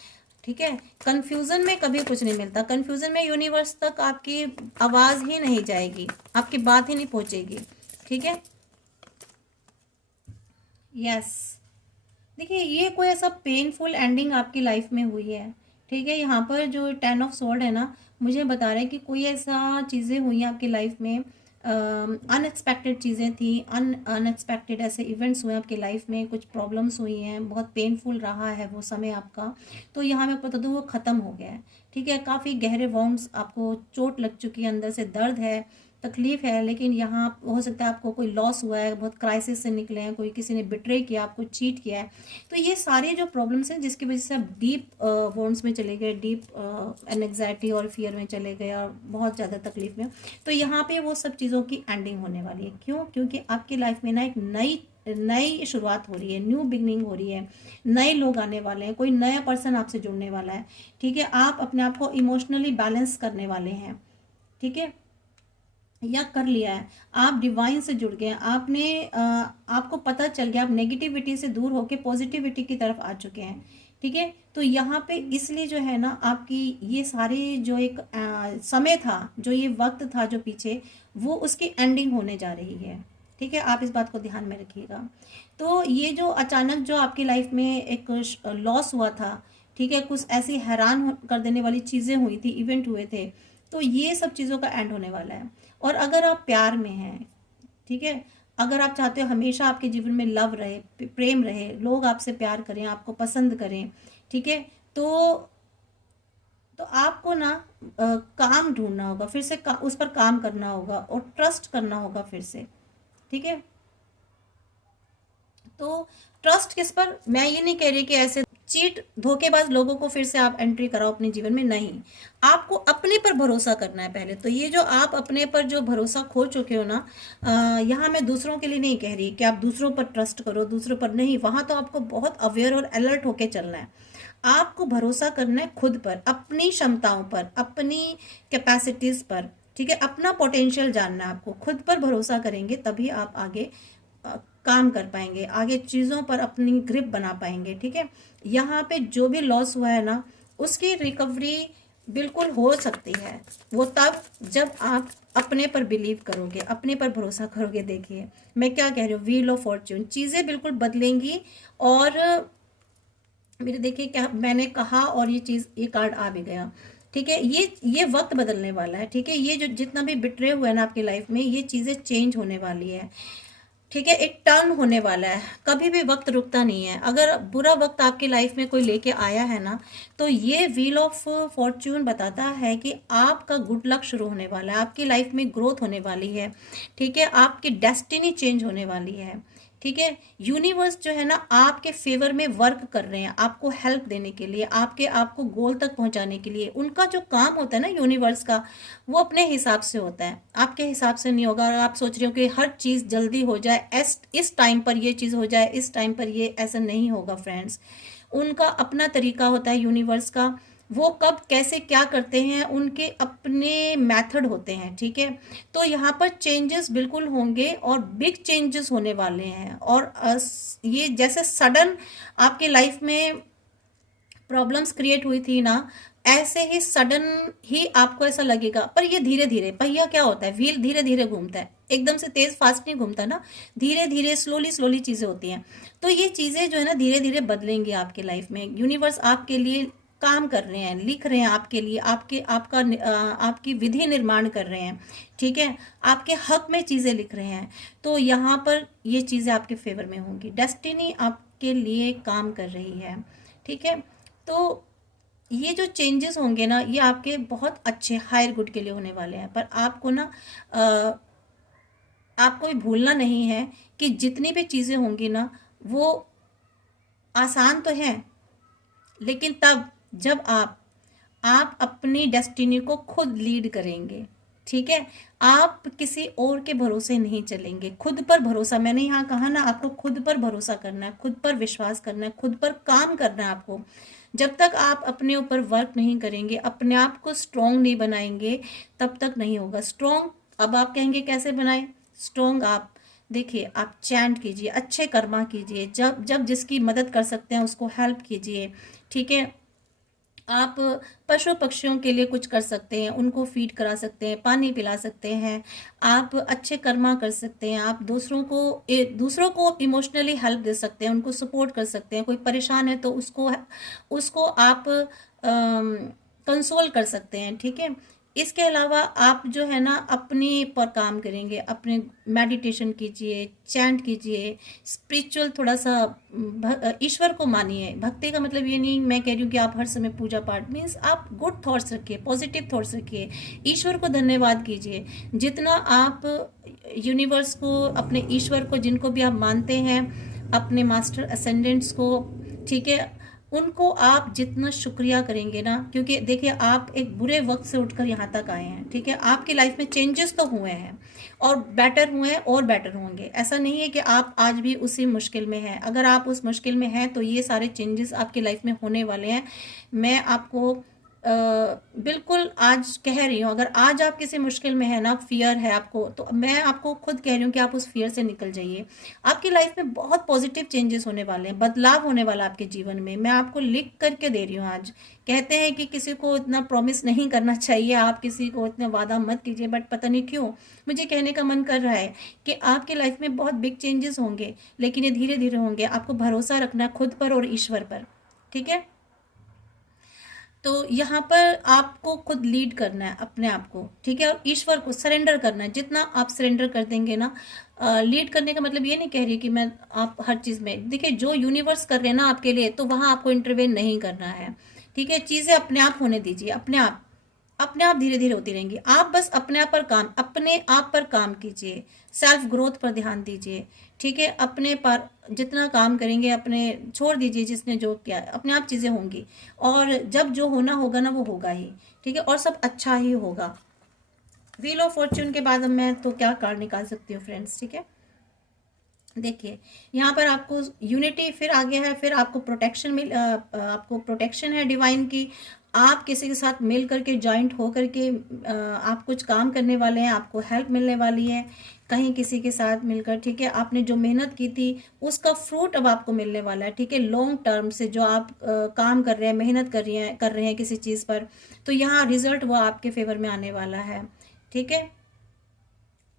ठीक है, कंफ्यूजन में कभी कुछ नहीं मिलता, कंफ्यूजन में यूनिवर्स तक आपकी आवाज़ ही नहीं जाएगी, आपकी बात ही नहीं पहुंचेगी। ठीक है, यस, देखिए ये कोई ऐसा पेनफुल एंडिंग आपकी लाइफ में हुई है। ठीक है, यहाँ पर जो 10 ऑफ स्वॉर्ड है ना, मुझे बता रहा है कि कोई ऐसा चीज़ें हुई हैं आपकी लाइफ में, अनएक्सपेक्टेड चीज़ें थी, अनएक्सपेक्टेड ऐसे इवेंट्स हुए आपकी लाइफ में, कुछ प्रॉब्लम्स हुई हैं, बहुत पेनफुल रहा है वो समय आपका। तो यहाँ मैं बता दूँ वो ख़त्म हो गया है। ठीक है, काफ़ी गहरे वाउंड्स, आपको चोट लग चुकी है, अंदर से दर्द है। तकलीफ़ है, लेकिन यहाँ हो सकता है आपको कोई लॉस हुआ है, बहुत क्राइसिस से निकले हैं, कोई किसी ने बिट्रे किया, आपको चीट किया है। तो ये सारे जो प्रॉब्लम्स हैं जिसकी वजह से आप डीप वोन्स में चले गए, डीप एंग्जाइटी और फियर में चले गए और बहुत ज़्यादा तकलीफ में, तो यहाँ पे वो सब चीज़ों की एंडिंग होने वाली है। क्यों? क्योंकि आपकी लाइफ में ना एक नई नई शुरुआत हो रही है, न्यू बिगनिंग हो रही है, नए लोग आने वाले हैं, कोई नया पर्सन आपसे जुड़ने वाला है। ठीक है, आप अपने आप को इमोशनली बैलेंस करने वाले हैं। ठीक है, या कर लिया है, आप डिवाइन से जुड़ गए, आपको पता चल गया, आप नेगेटिविटी से दूर होकर पॉजिटिविटी की तरफ आ चुके हैं। ठीक है, तो यहाँ पे इसलिए जो है ना, आपकी ये सारे जो एक समय था, जो ये वक्त था जो पीछे, वो उसकी एंडिंग होने जा रही है। ठीक है, आप इस बात को ध्यान में रखिएगा। तो ये जो अचानक जो आपकी लाइफ में एक लॉस हुआ था, ठीक है, कुछ ऐसी हैरान कर देने वाली चीज़ें हुई थी, इवेंट हुए थे, तो ये सब चीज़ों का एंड होने वाला है। और अगर आप प्यार में हैं, ठीक है, अगर आप चाहते हो हमेशा आपके जीवन में लव रहे, प्रेम रहे, लोग आपसे प्यार करें, आपको पसंद करें, ठीक है, तो आपको ना काम ढूंढना होगा, फिर से उस पर काम करना होगा और ट्रस्ट करना होगा फिर से। ठीक है, तो ट्रस्ट किस पर? मैं ये नहीं कह रही कि ऐसे चीट धोखेबाज लोगों को फिर से आप एंट्री कराओ अपने जीवन में, नहीं। आपको अपने पर भरोसा करना है पहले। तो ये जो आप अपने पर जो भरोसा खो चुके हो ना, यहाँ मैं दूसरों के लिए नहीं कह रही कि आप दूसरों पर ट्रस्ट करो, दूसरों पर नहीं। वहाँ तो आपको बहुत अवेयर और अलर्ट होके चलना है। आपको भरोसा करना है खुद पर, अपनी क्षमताओं पर, अपनी कैपेसिटीज पर। ठीक है, अपना पोटेंशियल जानना है आपको। खुद पर भरोसा करेंगे तभी आप आगे काम कर पाएंगे, आगे चीज़ों पर अपनी ग्रिप बना पाएंगे। ठीक है, यहाँ पे जो भी लॉस हुआ है ना, उसकी रिकवरी बिल्कुल हो सकती है। वो तब जब आप अपने पर बिलीव करोगे, अपने पर भरोसा करोगे। देखिए मैं क्या कह रही हूँ, व्हील ऑफ फॉर्च्यून, चीज़ें बिल्कुल बदलेंगी। और मेरे देखिए क्या मैंने कहा, और ये चीज़, ये कार्ड आ भी गया। ठीक है, ये वक्त बदलने वाला है। ठीक है, ये जो जितना भी बिटरे हुआ है ना आपकी लाइफ में, ये चीज़ें चेंज होने वाली है। ठीक है, एक टर्न होने वाला है। कभी भी वक्त रुकता नहीं है। अगर बुरा वक्त आपकी लाइफ में कोई लेके आया है ना, तो ये व्हील ऑफ फॉर्च्यून बताता है कि आपका गुड लक शुरू होने वाला है, आपकी लाइफ में ग्रोथ होने वाली है। ठीक है, आपकी डेस्टिनी चेंज होने वाली है। ठीक है, यूनिवर्स जो है ना आपके फेवर में वर्क कर रहे हैं, आपको हेल्प देने के लिए, आपको गोल तक पहुंचाने के लिए। उनका जो काम होता है ना यूनिवर्स का, वो अपने हिसाब से होता है, आपके हिसाब से नहीं होगा। अगर आप सोच रहे हो कि हर चीज़ जल्दी हो जाए, इस टाइम पर ये चीज़ हो जाए, इस टाइम पर ये, ऐसा नहीं होगा फ्रेंड्स। उनका अपना तरीका होता है यूनिवर्स का। वो कब कैसे क्या करते हैं, उनके अपने मेथड होते हैं। ठीक है, तो यहाँ पर चेंजेस बिल्कुल होंगे और बिग चेंजेस होने वाले हैं। और ये जैसे सडन आपके लाइफ में प्रॉब्लम्स क्रिएट हुई थी ना, ऐसे ही सडन ही आपको ऐसा लगेगा। पर ये धीरे धीरे, पहिया क्या होता है, व्हील धीरे धीरे घूमता है, एकदम से तेज फास्ट नहीं घूमता ना, धीरे धीरे स्लोली स्लोली चीज़ें होती हैं। तो ये चीज़ें जो है ना धीरे धीरे बदलेंगी आपके लाइफ में। यूनिवर्स आपके लिए काम कर रहे हैं, लिख रहे हैं आपके लिए, आपकी विधि निर्माण कर रहे हैं। ठीक है, आपके हक में चीज़ें लिख रहे हैं। तो यहाँ पर ये चीज़ें आपके फेवर में होंगी, डेस्टिनी आपके लिए काम कर रही है। ठीक है, तो ये जो चेंजेस होंगे ना, ये आपके बहुत अच्छे हायर गुड के लिए होने वाले हैं। पर आपको ना आपको भी भूलना नहीं है कि जितनी भी चीज़ें होंगी ना, वो आसान तो हैं, लेकिन तब जब आप अपनी डेस्टिनी को खुद लीड करेंगे। ठीक है, आप किसी और के भरोसे नहीं चलेंगे, खुद पर भरोसा। मैंने यहाँ कहा ना, आपको खुद पर भरोसा करना है, खुद पर विश्वास करना है, खुद पर काम करना है आपको। जब तक आप अपने ऊपर वर्क नहीं करेंगे, अपने आप को स्ट्रॉन्ग नहीं बनाएंगे, तब तक नहीं होगा स्ट्रॉन्ग। अब आप कहेंगे कैसे बनाएं स्ट्रॉन्ग? आप देखिए, आप चैंट कीजिए, अच्छे कर्मा कीजिए, जब जब जिसकी मदद कर सकते हैं उसको हेल्प कीजिए। ठीक है, आप पशु पक्षियों के लिए कुछ कर सकते हैं, उनको फीड करा सकते हैं, पानी पिला सकते हैं, आप अच्छे कर्मा कर सकते हैं, आप दूसरों को इमोशनली हेल्प दे सकते हैं, उनको सपोर्ट कर सकते हैं। कोई परेशान है तो उसको आप कंसोल कर सकते हैं। ठीक है, इसके अलावा आप जो है ना अपनी पर काम करेंगे, अपने मेडिटेशन कीजिए, चैंट कीजिए, स्पिरिचुअल थोड़ा सा ईश्वर को मानिए। भक्ति का मतलब ये नहीं मैं कह रही हूँ कि आप हर समय पूजा पाठ, मीन्स आप गुड थॉट्स रखिए, पॉजिटिव थॉट्स रखिए, ईश्वर को धन्यवाद कीजिए। जितना आप यूनिवर्स को, अपने ईश्वर को, जिनको भी आप मानते हैं, अपने मास्टर असेंडेंट्स को, ठीक है, उनको आप जितना शुक्रिया करेंगे ना, क्योंकि देखिए आप एक बुरे वक्त से उठकर यहाँ तक आए हैं, ठीक है, आपकी लाइफ में चेंजेस तो हुए हैं और बेटर हुए हैं और बेटर होंगे। ऐसा नहीं है कि आप आज भी उसी मुश्किल में हैं। अगर आप उस मुश्किल में हैं तो ये सारे चेंजेस आपकी लाइफ में होने वाले हैं। मैं आपको बिल्कुल आज कह रही हूँ, अगर आज आप किसी मुश्किल में है ना, फियर है आपको, तो मैं आपको खुद कह रही हूँ कि आप उस फियर से निकल जाइए। आपकी लाइफ में बहुत पॉजिटिव चेंजेस होने वाले हैं, बदलाव होने वाला आपके जीवन में। मैं आपको लिख करके दे रही हूँ आज। कहते हैं कि किसी को इतना प्रॉमिस नहीं करना चाहिए, आप किसी को इतना वादा मत कीजिए, बट पता नहीं क्यों मुझे कहने का मन कर रहा है कि आपकी लाइफ में बहुत बिग चेंजेस होंगे, लेकिन ये धीरे धीरे होंगे। आपको भरोसा रखना है खुद पर और ईश्वर पर, ठीक है। तो यहाँ पर आपको खुद लीड करना है अपने आप को, ठीक है, और ईश्वर को सरेंडर करना है। जितना आप सरेंडर कर देंगे ना, लीड करने का मतलब ये नहीं कह रही कि मैं आप हर चीज़ में, देखिए जो यूनिवर्स कर रहे हैं ना आपके लिए, तो वहाँ आपको इंटरवेन नहीं करना है, ठीक है। चीज़ें अपने आप होने दीजिए, अपने आप धीरे धीरे होती रहेंगी। आप बस अपने आप पर काम कीजिए, सेल्फ ग्रोथ पर ध्यान दीजिए, ठीक है। अपने पर जितना काम करेंगे, अपने छोड़ दीजिए जिसने जो किया, अपने आप चीज़ें होंगी, और जब जो होना होगा ना वो होगा ही, ठीक है, और सब अच्छा ही होगा। व्हील ऑफ फॉर्च्यून के बाद अब मैं तो क्या कार्ड निकाल सकती हूँ फ्रेंड्स, ठीक है। देखिए यहाँ पर आपको यूनिटी फिर आ गया है, फिर आपको आपको प्रोटेक्शन है डिवाइन की। आप किसी के साथ मिल करके, जॉइंट हो करके आप कुछ काम करने वाले हैं, आपको हेल्प मिलने वाली है कहीं किसी के साथ मिलकर, ठीक है। आपने जो मेहनत की थी उसका फ्रूट अब आपको मिलने वाला है, ठीक है। लॉन्ग टर्म से जो आप काम कर रहे हैं, मेहनत कर रहे हैं किसी चीज़ पर, तो यहाँ रिजल्ट वो आपके फेवर में आने वाला है, ठीक है।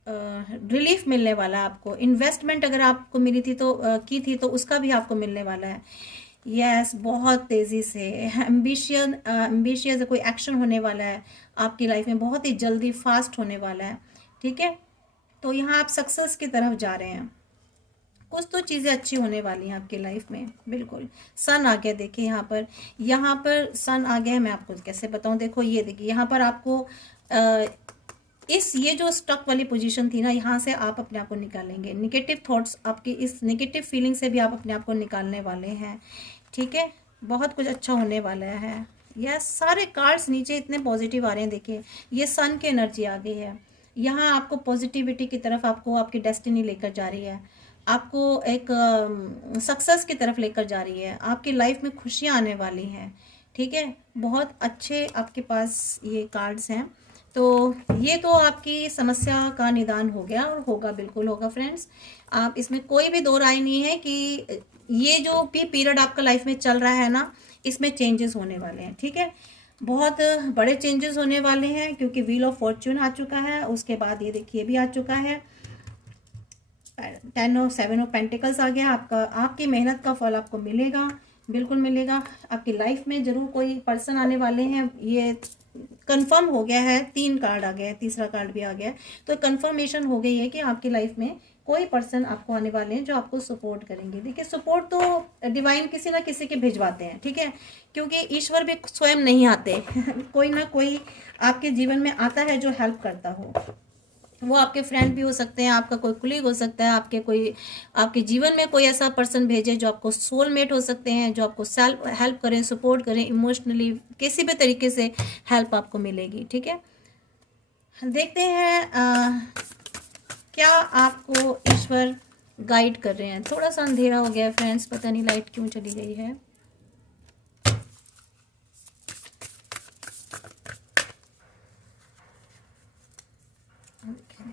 रिलीफ मिलने वाला है आपको। इन्वेस्टमेंट अगर आपको मिली थी तो की थी तो उसका भी आपको मिलने वाला है। यस, बहुत तेज़ी से एम्बिशियस कोई एक्शन होने वाला है आपकी लाइफ में, बहुत ही जल्दी फास्ट होने वाला है, ठीक है। तो यहाँ आप सक्सेस की तरफ जा रहे हैं, कुछ तो चीज़ें अच्छी होने वाली हैं आपकी लाइफ में, बिल्कुल। सन आ गया, देखिए यहाँ पर सन आ गया है। मैं आपको कैसे बताऊँ, देखो ये देखिए यहाँ पर आपको ये जो स्टक वाली पोजीशन थी ना, यहाँ से आप अपने आप को निकालेंगे। निगेटिव थॉट्स, आपकी इस निगेटिव फीलिंग से भी आप अपने आप को निकालने वाले हैं, ठीक है। बहुत कुछ अच्छा होने वाला है। यह सारे कार्ड्स नीचे इतने पॉजिटिव आ रहे हैं, देखिए ये सन की एनर्जी आ गई है। यहाँ आपको पॉजिटिविटी की तरफ, आपको आपकी डेस्टिनी लेकर जा रही है, आपको एक सक्सेस की तरफ लेकर जा रही है। आपकी लाइफ में खुशियाँ आने वाली हैं, ठीक है। बहुत अच्छे आपके पास ये कार्ड्स हैं। तो ये तो आपकी समस्या का निदान हो गया, और होगा, बिल्कुल होगा फ्रेंड्स। आप इसमें कोई भी दो राय नहीं है कि ये जो भी पीरियड आपका लाइफ में चल रहा है ना, इसमें चेंजेस होने वाले हैं, ठीक है। बहुत बड़े चेंजेस होने वाले हैं, क्योंकि व्हील ऑफ फॉर्च्यून आ चुका है, उसके बाद ये देखिए भी आ चुका है, 7 ऑफ पेंटिकल्स आ गया। आपकी मेहनत का फल आपको मिलेगा, बिल्कुल मिलेगा। आपकी लाइफ में जरूर कोई पर्सन आने वाले हैं, ये कंफर्म हो गया है। 3 कार्ड आ गया है, तीसरा कार्ड भी आ गया है, तो कंफर्मेशन हो गई है कि आपकी लाइफ में कोई पर्सन आपको आने वाले हैं जो आपको सपोर्ट करेंगे। देखिए सपोर्ट तो डिवाइन किसी ना किसी के भिजवाते हैं, ठीक है, क्योंकि ईश्वर भी स्वयं नहीं आते कोई ना कोई आपके जीवन में आता है जो हेल्प करता हो। वो आपके फ्रेंड भी हो सकते हैं, आपका कोई कुलीग हो सकता है, आपके जीवन में कोई ऐसा पर्सन भेजे जो आपको सोलमेट हो सकते हैं, जो आपको हेल्प करें, सपोर्ट करें, इमोशनली किसी भी तरीके से हेल्प आपको मिलेगी, ठीक है। देखते हैं क्या आपको ईश्वर गाइड कर रहे हैं। थोड़ा सा अंधेरा हो गया है फ्रेंड्स, पता नहीं लाइट क्यों चली गई है।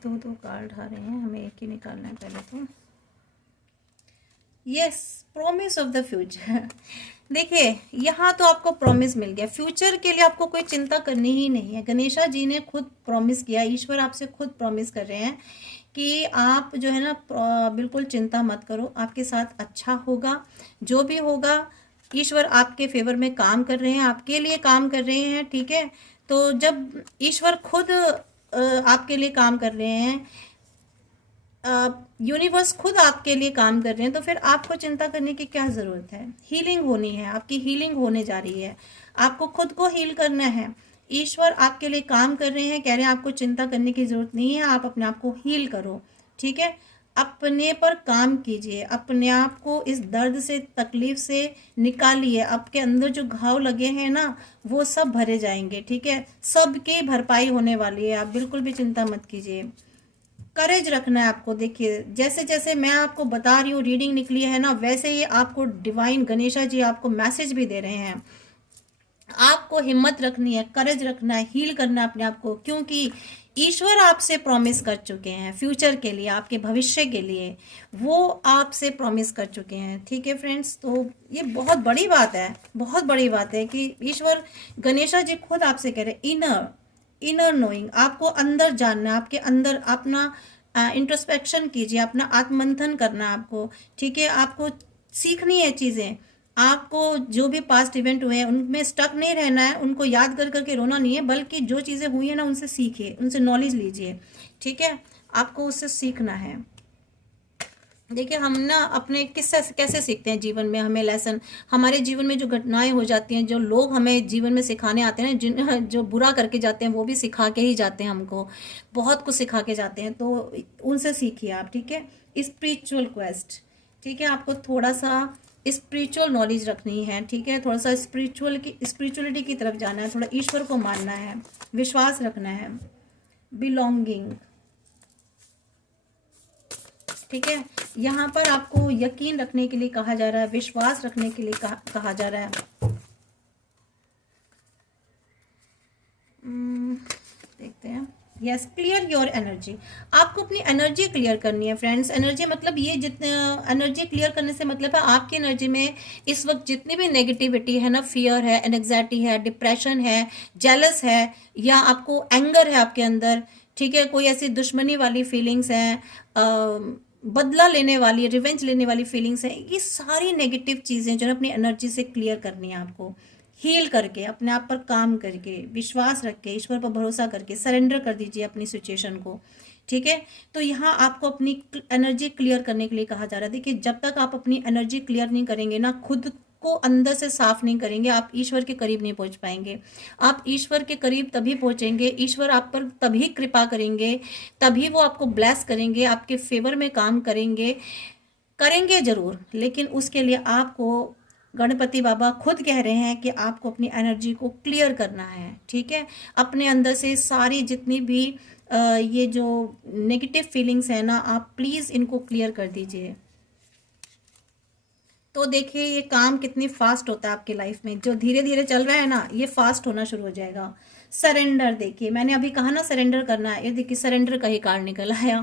दो कार्ड आ रहे हैं, हमें एक ही निकालना है पहले तो। Yes, promise of the future देखिए यहाँ तो आपको प्रॉमिस मिल गया। फ्यूचर के लिए आपको कोई चिंता करनी ही नहीं है। गणेशा जी ने खुद प्रॉमिस किया, ईश्वर आपसे खुद प्रॉमिस कर रहे हैं कि आप जो है ना बिल्कुल चिंता मत करो, आपके साथ अच्छा होगा। जो भी होगा ईश्वर आपके फेवर में काम कर रहे हैं, आपके लिए काम कर रहे हैं, ठीक है। तो जब ईश्वर खुद आपके लिए काम कर रहे हैं, यूनिवर्स खुद आपके लिए काम कर रहे हैं, तो फिर आपको चिंता करने की क्या ज़रूरत है। हीलिंग होनी है, आपकी हीलिंग होने जा रही है, आपको खुद को हील करना है। ईश्वर आपके लिए काम कर रहे हैं, कह रहे हैं आपको चिंता करने की ज़रूरत नहीं है, आप अपने आप को हील करो। ठीक है, अपने पर काम कीजिए, अपने आप को इस दर्द से, तकलीफ से निकालिए। आपके अंदर जो घाव लगे हैं ना, वो सब भरे जाएंगे। ठीक है, सबकी भरपाई होने वाली है, आप बिल्कुल भी चिंता मत कीजिए। करेज रखना है आपको। देखिए, जैसे जैसे मैं आपको बता रही हूँ, रीडिंग निकली है ना, वैसे ही आपको डिवाइन गणेशा जी आपको मैसेज भी दे रहे हैं। आपको हिम्मत रखनी है, करेज रखना है, हील करना है अपने आप को, क्योंकि ईश्वर आपसे प्रॉमिस कर चुके हैं फ्यूचर के लिए, आपके भविष्य के लिए वो आपसे प्रॉमिस कर चुके हैं। ठीक है फ्रेंड्स, तो ये बहुत बड़ी बात है, बहुत बड़ी बात है कि ईश्वर गणेशा जी खुद आपसे कह रहे हैं, इनर नोइंग, आपको अंदर जानना है, आपके अंदर अपना इंट्रोस्पेक्शन कीजिए, अपना आत्ममंथन करना है आपको। ठीक है, आपको सीखनी है चीज़ें, आपको जो भी पास्ट इवेंट हुए हैं उनमें स्टक नहीं रहना है, उनको याद कर करके रोना नहीं है, बल्कि जो चीज़ें हुई हैं ना उनसे सीखिए, उनसे नॉलेज लीजिए। ठीक है, आपको उससे सीखना है। देखिए, हम ना अपने किससे कैसे सीखते हैं जीवन में, हमें लेसन, हमारे जीवन में जो घटनाएं हो जाती हैं, जो लोग हमें जीवन में सिखाने आते हैं ना, जिन जो बुरा करके जाते हैं वो भी सिखा के ही जाते हैं, हमको बहुत कुछ सिखा के जाते हैं, तो उनसे सीखिए आप। ठीक है, स्पिरिचुअल क्वेस्ट, ठीक है, आपको थोड़ा सा स्पिरिचुअल नॉलेज रखनी है। ठीक है, थोड़ा सा स्पिरिचुअलिटी की तरफ जाना है, थोड़ा ईश्वर को मानना है, विश्वास रखना है, बिलोंगिंग। ठीक है, यहाँ पर आपको यकीन रखने के लिए कहा जा रहा है, विश्वास रखने के लिए कहा जा रहा है। देखते हैं, यस, क्लियर योर एनर्जी, आपको अपनी एनर्जी क्लियर करनी है फ्रेंड्स। एनर्जी मतलब ये, जितने एनर्जी क्लियर करने से मतलब है आपकी एनर्जी में इस वक्त जितनी भी नेगेटिविटी है ना, फियर है, एंग्जाइटी है, डिप्रेशन है, जेलस है, या आपको एंगर है आपके अंदर, ठीक है, कोई ऐसी दुश्मनी वाली फीलिंग्स हैं, बदला लेने वाली, रिवेंज लेने वाली फीलिंग्स हैं, ये सारी नेगेटिव चीज़ें जो है अपनी एनर्जी से क्लियर करनी है आपको, हील करके, अपने आप पर काम करके, विश्वास रख के, ईश्वर पर भरोसा करके सरेंडर कर दीजिए अपनी सिचुएशन को। ठीक है, तो यहाँ आपको अपनी एनर्जी क्लियर करने के लिए कहा जा रहा है। देखिए, जब तक आप अपनी एनर्जी क्लियर नहीं करेंगे ना, खुद को अंदर से साफ नहीं करेंगे, आप ईश्वर के करीब नहीं पहुंच पाएंगे। आप ईश्वर के करीब तभी पहुंचेंगे, ईश्वर आप पर तभी कृपा करेंगे, तभी वो आपको ब्लेस करेंगे, आपके फेवर में काम करेंगे जरूर, लेकिन उसके लिए आपको गणपति बाबा खुद कह रहे हैं कि आपको अपनी एनर्जी को क्लियर करना है। ठीक है, अपने अंदर से सारी जितनी भी ये जो नेगेटिव फीलिंग्स है ना, आप प्लीज़ इनको क्लियर कर दीजिए। तो देखिए, ये काम कितनी फास्ट होता है आपकी लाइफ में, जो धीरे धीरे चल रहा है ना, ये फास्ट होना शुरू हो जाएगा। सरेंडर, देखिए मैंने अभी कहा ना सरेंडर करना है, ये देखिए सरेंडर का ही कार्ड निकल आया।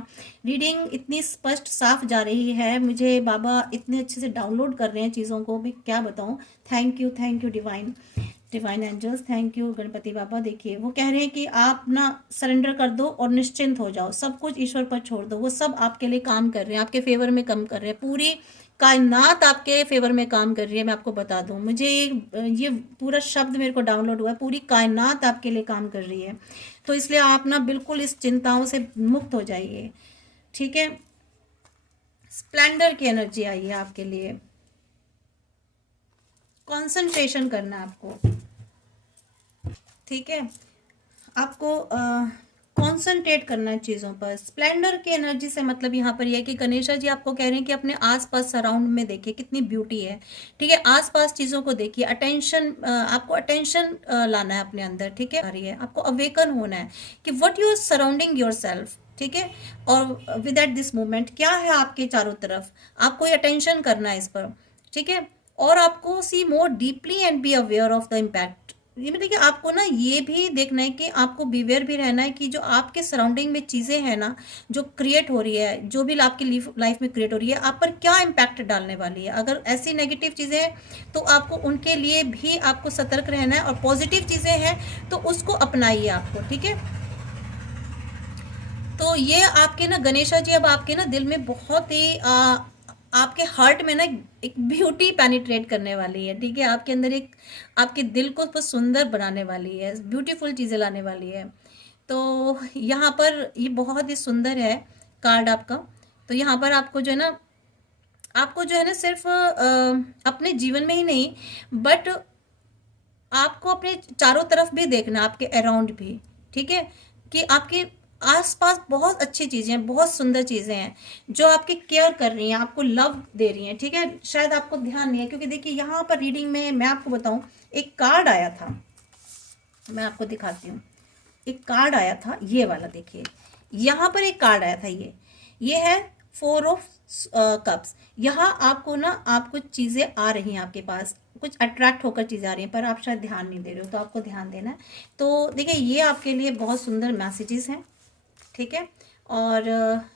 रीडिंग इतनी स्पष्ट साफ जा रही है, मुझे बाबा इतने अच्छे से डाउनलोड कर रहे हैं चीज़ों को, भी क्या बताऊँ। Thank you divine angels, thank you Ganpati Baba. देखिए, वो कह रहे हैं कि आप ना सरेंडर कर दो और निश्चिंत हो जाओ, सब कुछ ईश्वर पर छोड़ दो, वो सब आपके लिए काम कर रहे हैं, आपके फेवर में काम कर रहे हैं, पूरी कायनात आपके फेवर में काम कर रही है। मैं आपको बता दूं, मुझे ये पूरा शब्द मेरे को डाउनलोड हुआ है, पूरी कायनात आपके लिए काम कर रही है, तो इसलिए आप ना बिल्कुल इस चिंताओं से मुक्त हो जाइए। ठीक है, स्प्लेंडर की एनर्जी आई है आपके लिए, कंसंट्रेशन करना है आपको। ठीक है, आपको कॉन्सेंट्रेट करना है चीज़ों पर। स्प्लेंडर की एनर्जी से मतलब यहाँ पर यह है कि गणेशा जी आपको कह रहे हैं कि अपने आसपास सराउंड में देखिए कितनी ब्यूटी है। ठीक है, आसपास चीज़ों को देखिए, अटेंशन, आपको अटेंशन लाना है अपने अंदर। ठीक है, आ रही है, आपको अवेकन होना है कि what you are surrounding yourself. ठीक है, और विद एट दिस मोमेंट क्या है आपके चारों तरफ, आपको अटेंशन करना है इस पर। ठीक है, और आपको see more deeply and be aware of the impact. ये भी देखिए, आपको ना ये भी देखना है कि आपको बिवेयर भी रहना है कि जो आपके सराउंडिंग में चीज़ें हैं ना, जो क्रिएट हो रही है, जो भी आपकी लाइफ में क्रिएट हो रही है, आप पर क्या इम्पैक्ट डालने वाली है। अगर ऐसी नेगेटिव चीज़ें हैं तो आपको उनके लिए भी आपको सतर्क रहना है, और पॉजिटिव चीज़ें हैं तो उसको अपनाइए आपको। ठीक है, तो ये आपके ना गणेशा जी अब आपके ना दिल में बहुत ही आपके हार्ट में ना एक ब्यूटी पेनिट्रेट करने वाली है, ठीक है, आपके अंदर एक, आपके दिल को बहुत सुंदर बनाने वाली है, ब्यूटीफुल चीज़ें लाने वाली है। तो यहाँ पर ये बहुत ही सुंदर है कार्ड आपका। तो यहाँ पर आपको जो है ना, आपको जो है ना सिर्फ अपने जीवन में ही नहीं, बट आपको अपने चारों तरफ भी देखना, आपके अराउंड भी, ठीक है, कि आपके आसपास बहुत अच्छी चीज़ें हैं, बहुत सुंदर चीज़ें हैं जो आपकी केयर कर रही हैं, आपको लव दे रही हैं, ठीक है। शायद आपको ध्यान नहीं है, क्योंकि देखिए यहाँ पर रीडिंग में मैं आपको बताऊं, एक कार्ड आया था, मैं आपको दिखाती हूँ। एक कार्ड आया था ये वाला, देखिए यहाँ पर एक कार्ड आया था, ये है 4 ऑफ कप्स। यहाँ आपको ना, आपको चीज़ें आ रही हैं आपके पास, कुछ अट्रैक्ट होकर चीज़ें आ रही हैं, पर आप शायद ध्यान नहीं दे रहे हो, तो आपको ध्यान देना है। तो देखिए ये आपके लिए बहुत सुंदर मैसेजेस हैं, ठीक है। और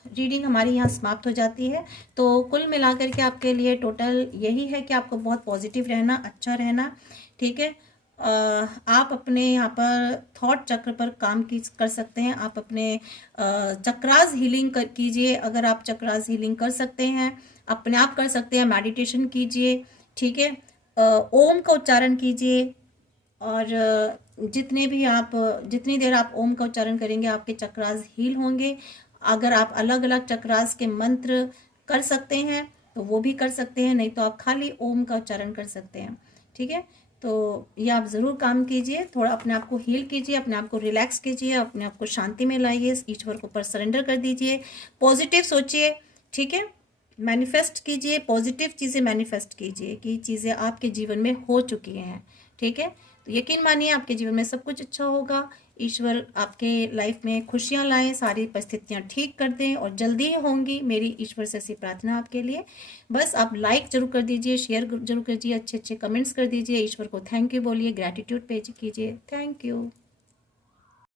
रीडिंग हमारी यहाँ समाप्त हो जाती है। तो कुल मिलाकर के आपके लिए टोटल यही है कि आपको बहुत पॉजिटिव रहना, अच्छा रहना, ठीक है। आप अपने यहाँ पर थॉट चक्र पर काम कर सकते हैं। आप अपने चक्रास हीलिंग कीजिए, अगर आप चक्रास हीलिंग कर सकते हैं, अपने आप कर सकते हैं, मेडिटेशन कीजिए, ठीक है। ओम का उच्चारण कीजिए, और जितने भी आप, जितनी देर आप ओम का उच्चारण करेंगे आपके चक्रास हील होंगे। अगर आप अलग अलग चक्रास के मंत्र कर सकते हैं तो वो भी कर सकते हैं, नहीं तो आप खाली ओम का उच्चारण कर सकते हैं, ठीक है। तो ये आप ज़रूर काम कीजिए, थोड़ा अपने आप को हील कीजिए, अपने आप को रिलैक्स कीजिए, अपने आप को शांति में लाइए, ईश्वर को ऊपर सरेंडर कर दीजिए, पॉजिटिव सोचिए, ठीक है। मैनिफेस्ट कीजिए, पॉजिटिव चीज़ें मैनिफेस्ट कीजिए कि चीज़ें आपके जीवन में हो चुकी हैं, ठीक है। तो यकीन मानिए आपके जीवन में सब कुछ अच्छा होगा। ईश्वर आपके लाइफ में खुशियाँ लाएं, सारी परिस्थितियाँ ठीक कर दें, और जल्दी ही होंगी, मेरी ईश्वर से ऐसी प्रार्थना आपके लिए। बस आप लाइक जरूर कर दीजिए, शेयर जरूर कर दीजिए, अच्छे अच्छे कमेंट्स कर दीजिए, ईश्वर को थैंक यू बोलिए, ग्रैटिट्यूड पे कीजिए। Thank you.